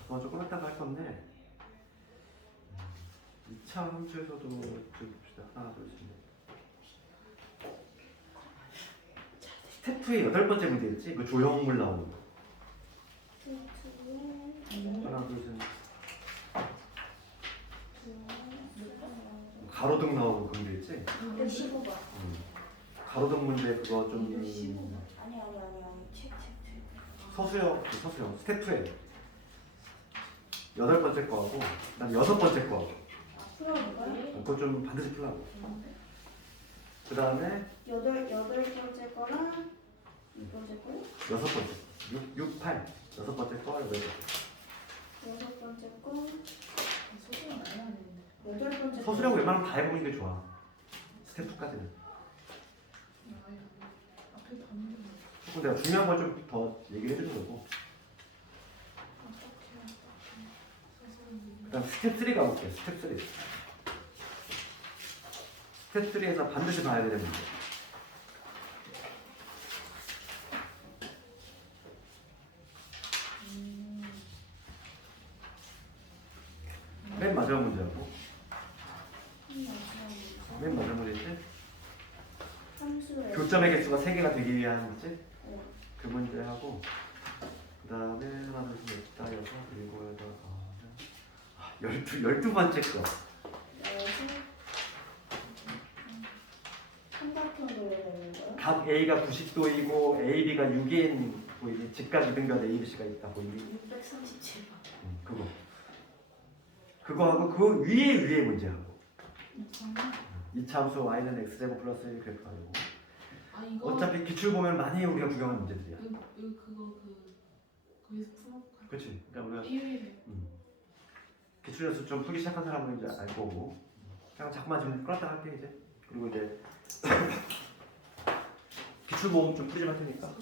조금 했다가 할 건데 2차 함수에서도 좀 봅시다. 하나 둘 셋. 스텝 2의 8번째 문제였지? 그 조형물 나오는 거. 하나 둘 셋. 가로등 나오는 그 문제 있지? 15번. 가로등 문제 그거 좀 아니. 책. 서수형 스텝 2에 8번째 거하고 난 6번째 거하고 풀어볼 거야? 그거 좀 반드시 풀라고. 그 다음에 8번째 거랑 2번째 거요? 6번째 6, 8 6번째 거 8번째 6번째 거, 소중한 안 하는데. 8번째 서수형 웬만하면 다 해보는 게 좋아. 스텝 2까지는. 아예 앞에 봤는데 조금 내가 중요한 걸 좀 더 얘기를 해주는 거고. 그 다음 스텝 3 가볼게요. 스텝 3. 스텝 3에서 반드시 봐야 되는 문제. 맨 마지막 문제하고 맨 마지막 문제인데 함수에 교점의 개수가 3개가 되기 위한 문제? 네. 그 문제하고 그 다음에 하나 둘셋 넷다 여섯 일곱 여덟 12번째 거. 삼각형 그려야 되는 거야? 각 A가 90도이고 AB가 6인 보이니 직각 이등변 ABC가 있다 보이니 637번. 그거하고 그 위에 문제하고 2차 함수 y는 x제곱 플러스 1 그래프가 되고 아 이거 어차피 기출 보면 많이 우리가 구경한 문제들이야. 그거 거기서 풀어볼까? 그렇지. 그러니까 우리가 비율이 기출 연습 좀 풀기 시작한 사람은 이제 알 거고 그냥 자꾸만 지금 끌었다 할게 이제. 그리고 이제 기출 모음 좀 풀지 말 테니까